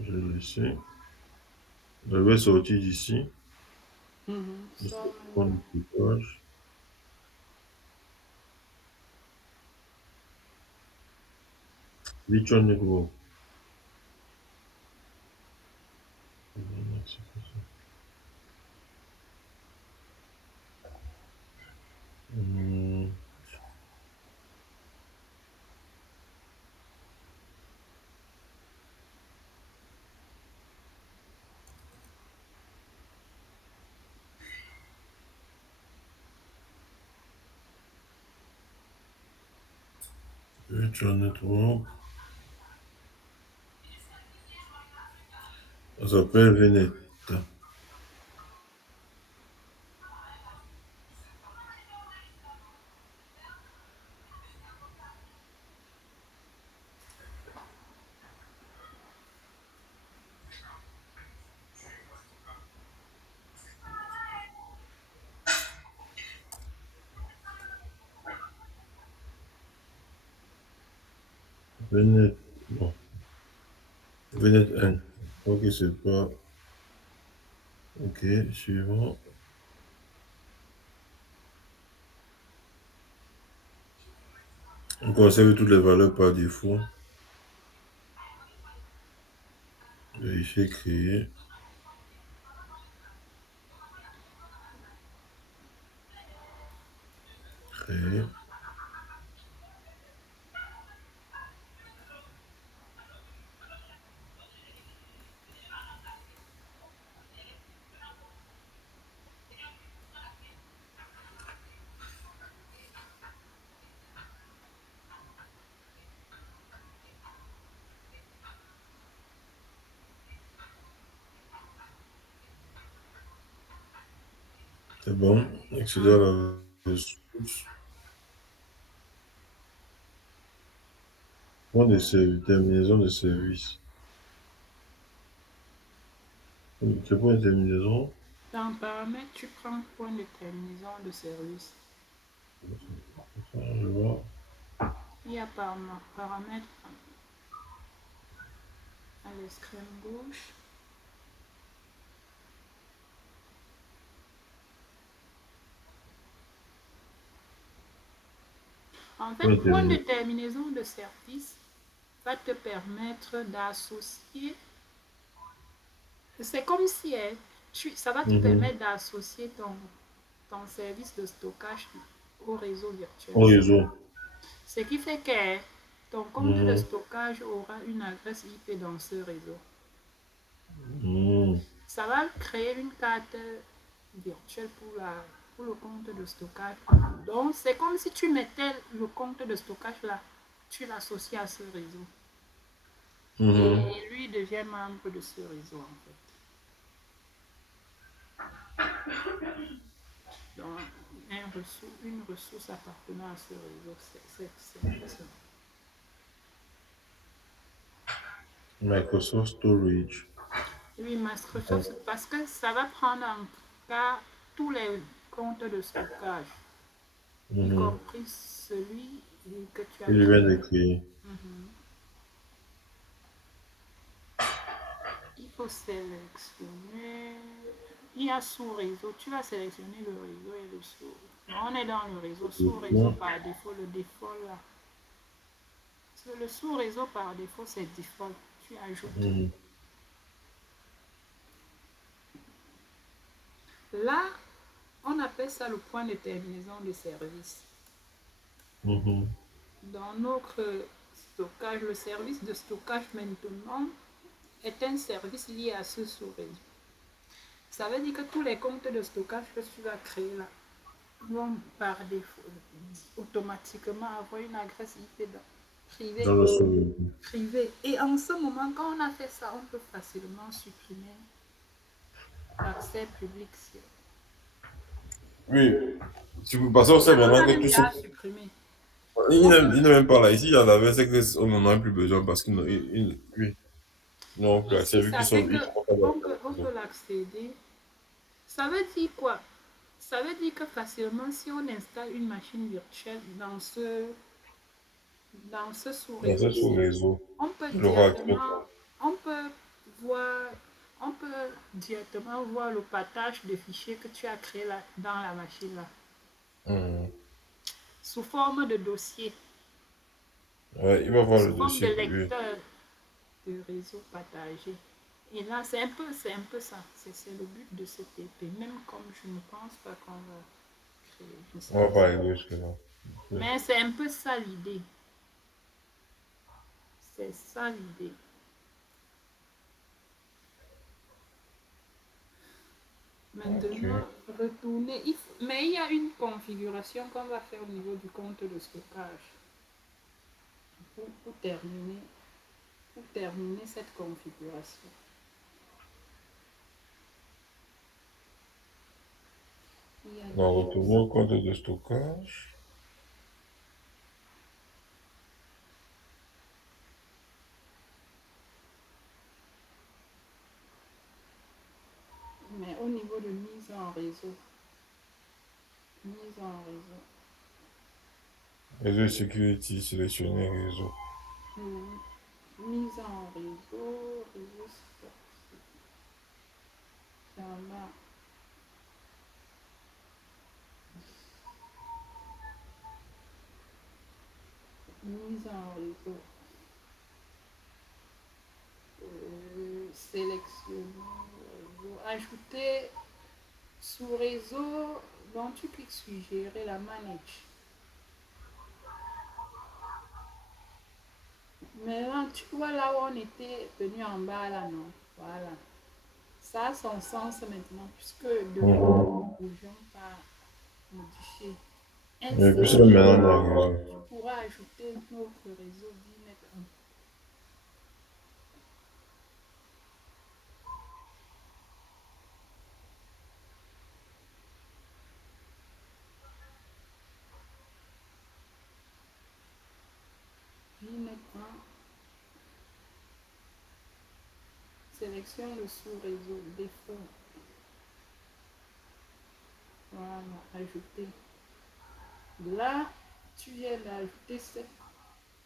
Je le sais. Je vais sortir d'ici. Mhm. Je Ça, prendre le stockage. Virtual Network. Hmm. Virtual Network. Ça s'appelle VNet. VNet. Bon. VNet N. Ok, c'est pas. Ok, suivant. On conserve toutes les valeurs par défaut. Vérifier, créer, créer. C'est bon. Accéder à la ressource. Point de service, terminaison de service. C'est pas une terminaison. dans paramètres, tu prends point de terminaison de service. Je vois. Il y a paramètres à l'extrême gauche. En fait, Oui, point de terminé. terminaison de service va te permettre d'associer. C'est comme si ça va te Mhm. permettre d'associer ton service de stockage au réseau virtuel. Au réseau. Ce qui fait que ton compte de Mhm. stockage aura une adresse IP dans ce réseau. Mhm. Ça va créer une carte virtuelle pour le compte de stockage. Donc, c'est comme si tu mettais le compte de stockage là, tu l'associes à ce réseau. Mhm. Et lui devient membre de ce réseau en fait. Donc, une ressource appartenant à ce réseau, c'est un peu ça. Microsoft Storage. Oui, Microsoft, parce que ça va prendre en cas tous les comptes de stockage, y Mhm. compris celui que tu as Il créé. vient de créer. Mhm. Il faut sélectionner. Il y a sous-réseau. Tu vas sélectionner le réseau et le sous. On est dans le réseau sous-réseau Mhm. par défaut, le défaut là. Le sous-réseau par défaut, c'est default. Tu ajoutes. Mhm. Là, on appelle ça le point de terminaison de service. Mhm. Dans notre stockage, le service de stockage maintenant est un service lié à ce sous-réseau. Ça veut dire que tous les comptes de stockage que tu vas créer là vont par défaut automatiquement avoir une adresse IP privée. Dans le sous-réseau. Privée. Et en ce moment, quand on a fait ça, on peut facilement supprimer l'accès public. Oui. Parce qu'on sait On maintenant a que même tout ce. déjà supprimé. Il On n'est peut, il n'est même pas là. Ici, il y en avait, c'est qu'on n'en a plus besoin parce qu'ils n'ont oui, ils n'ont plus accès ici, vu ça qu'ils fait sont. que Ils sont pas dans on le peut l'accéder. Ça veut dire quoi? Ça veut dire que facilement, si on installe une machine virtuelle dans ce dans ce sous-réseau-ci, sous-réseau. on peut Il aura accès. on peut voir, on peut directement voir le partage de fichiers que tu as créé là, dans la machine là, Mhm. sous forme de dossier, Ouais, il va voir sous le forme de dossier. Oui. lecteur de réseau partagé. Et là, c'est un peu ça. C'est le but de cette épée. Même comme je ne pense pas qu'on va créer, je ne sais On va pas pas si. aller jusque-là. Oui. Mais c'est un peu ça l'idée. C'est ça l'idée. Maintenant, Ok. retourner. Mais il y a une configuration qu'on va faire au niveau du compte de stockage pour terminer cette configuration. Il y a des Donc, choses. retournons au compte de stockage. Mais au niveau de mise en réseau, mise en réseau. Réseau security, sélectionner réseau. Mise en réseau sportif. Là, mise en réseau. Sélectionner réseau. Ajouter sous réseau, donc tu cliques sur gérer la manage. Maintenant, tu vois là où on était venu en bas là, non? Voilà. Ça a son sens maintenant, puisque devant, Mhm. nous bougeons par modifier. Et puis, Ainsi, c'est maintenant dans le réseau. tu pourras ajouter notre réseau VNet 1. VNet 1, sélectionne le sous-réseau, défaut. Voilà, ajouter. Là, tu viens d'ajouter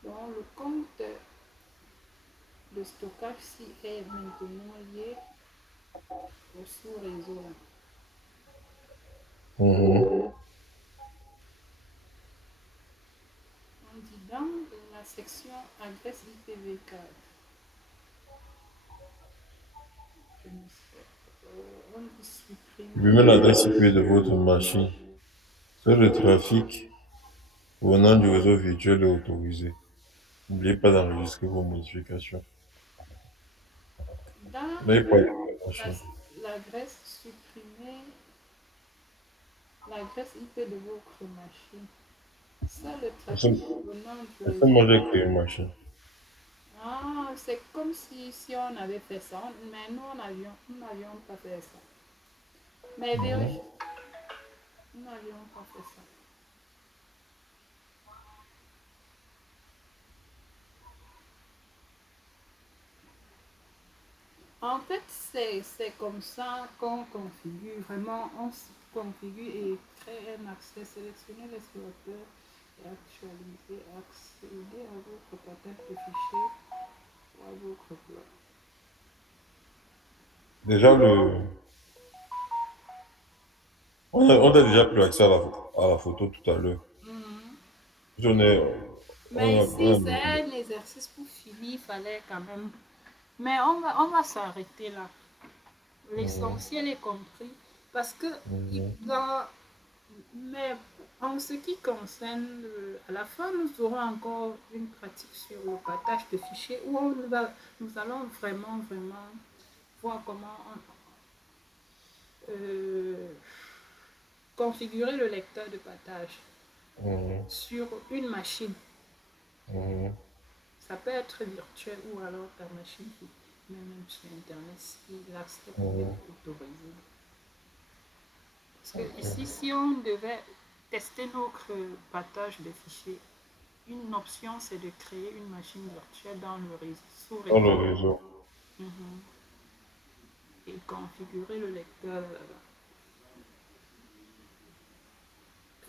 donc le compte de stockage-ci est maintenant lié au sous-réseau. Mhm. On dit dans la section adresse IPv4. Je ne sais pas. On dit Lui met supprimer. l'adresse IP de votre machine. Seul le trafic venant du réseau virtuel est autorisé. N'oubliez pas d'enregistrer vos modifications. Dans Là, il faut aller sur la la- machine. l'adresse supprimer l'adresse IP de votre machine. Ça, le Est-ce trafic venant du est-ce que moi réseau. j'ai créé une machine? Ah, c'est comme si on avait fait ça, mais nous n'avions pas fait ça. Mais vérifie, Mhm. nous n'avions pas fait ça. En fait, c'est comme ça qu'on configure. Vraiment, on configure et crée un accès, sélectionner l'explorateur et actualiser, accéder à votre paquet de fichiers ou à votre blog. Déjà, on a déjà pris accès à la photo tout à l'heure. Mhm. Puis On est, Mais ici, c'est un exercice pour finir, il fallait quand même. Mais on va s'arrêter là. Mhm. L'essentiel est compris. Parce que Mhm. dans, mais en ce qui concerne, à la fin, nous aurons encore une pratique sur le partage de fichiers où nous allons vraiment voir comment euh, configurer le lecteur de partage Mhm. sur une machine. Mhm. Ça peut être virtuel ou alors ta machine qui met même sur Internet si l'accès peut être Mhm. autorisé. Parce que Ok. ici, si on devait tester notre partage de fichiers, une option c'est de créer une machine virtuelle dans le réseau, sous Dans le réseau. réseau. Mhm. Et configurer le lecteur là-bas.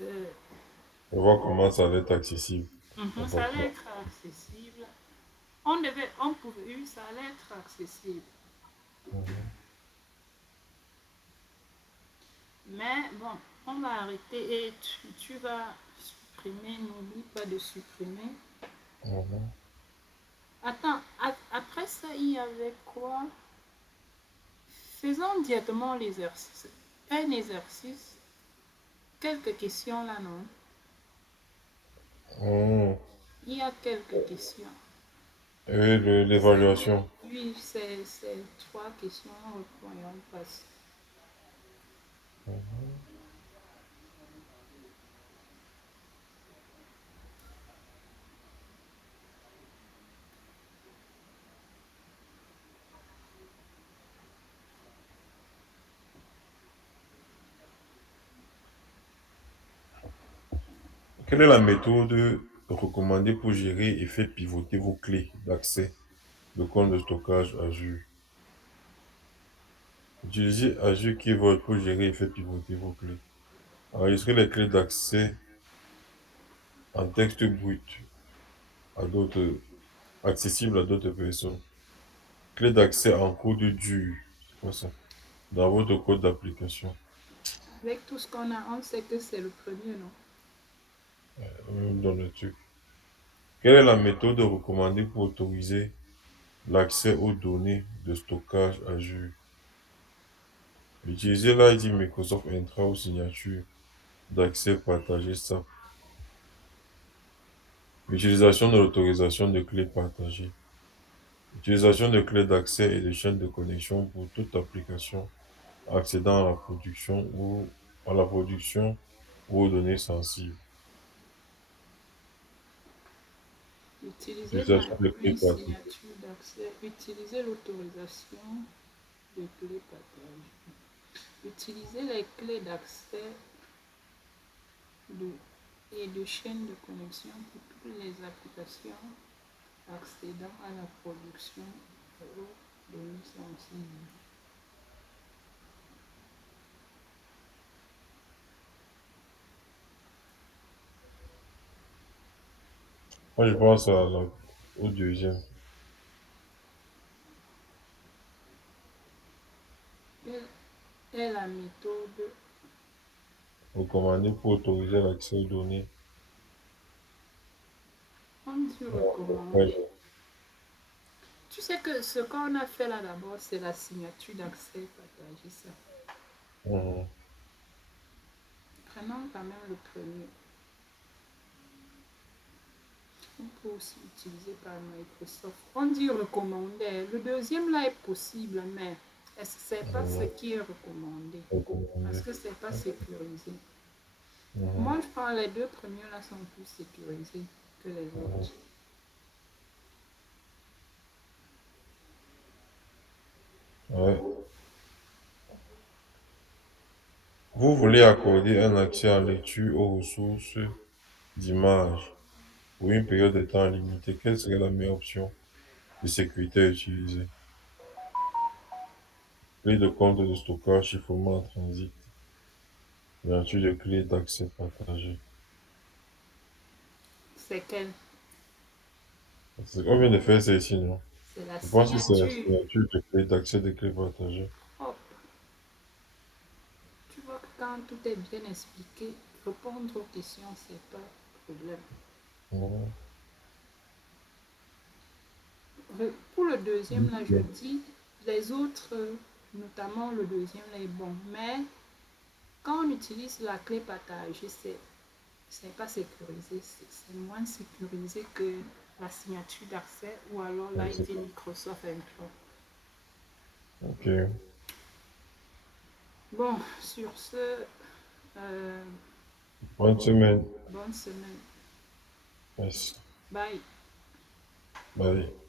Euh, On voir comment ça va être accessible. Ça allait Important. être accessible. On pouvait, oui, ça allait être accessible. Mhm. Mais bon, on va arrêter et tu vas supprimer, n'oublie pas de supprimer. Mhm. Attends, après ça, il y avait quoi? Faisons directement l'exercice. Un exercice, quelques questions là, non? Mhm. Il y a quelques questions. Et l'évaluation. Oui, c'est trois questions, voyons passer. Mhm. Quelle est la méthode recommandée pour gérer et faire pivoter vos clés d'accès de compte de stockage Azure? Utilisez Azure Key Vault pour gérer et faire pivoter vos clés. Enregistrez les clés d'accès en texte brut à d'autres, accessibles à d'autres personnes. Clé d'accès en code dur. C'est quoi ça? Dans votre code d'application. Avec tout ce qu'on a, on sait que c'est le premier, non? Dans le truc. Quelle est la méthode recommandée pour autoriser l'accès aux données de stockage Azure? Utilisez l'ID Microsoft Entra ou signature d'accès partagée SAP. Utilisation de l'autorisation de clés partagées. Utilisation de clés d'accès et de chaînes de connexion pour toute application accédant à la production ou aux données sensibles. Utiliser Utilisation de clés une partagées. signature d'accès, utiliser l'autorisation de clés partagées. Utiliser les clés d'accès de, et de chaîne de connexion pour toutes les applications accédant à la production aux données sensibles. Moi, je pense au deuxième. Quelle est la méthode? Recommander pour autoriser l'accès aux données. On dit Ouais. recommander. Tu sais que ce qu'on a fait là d'abord, c'est la signature d'accès partagée, ça. Mhm. Prenons quand même le premier. On peut aussi utiliser par Microsoft. On dit recommander. Le deuxième là est possible, mais est-ce que c'est pas ce Mhm. qui est recommandé? Parce Recommander. que c'est pas sécurisé. Mhm. Moi, je pense que les deux premiers là sont plus sécurisés que les Mhm. autres. Ouais. Vous voulez accorder un accès en lecture aux ressources d'images pour une période de temps limitée. Quelle serait la meilleure option de sécurité à utiliser? Clé de compte de stockage, chiffrement en transit, ouverture de clé d'accès partagé. C'est quelle? On vient de faire ça ici, non? C'est la Je pense que c'est la signature. signature de clé d'accès des clés partagées. Hop. Tu vois que quand tout est bien expliqué, répondre aux questions, c'est pas un problème. Mhm. Pour le deuxième, là, je dis, les autres, notamment le deuxième, là, est bon. Mais quand on utilise la clé partagée, c'est pas sécurisé. C'est moins sécurisé que la signature d'accès ou alors l'ID Microsoft inclus. Ok. Bon, sur ce, euh, Bonne semaine. bonne semaine. Merci. Bye. Bye.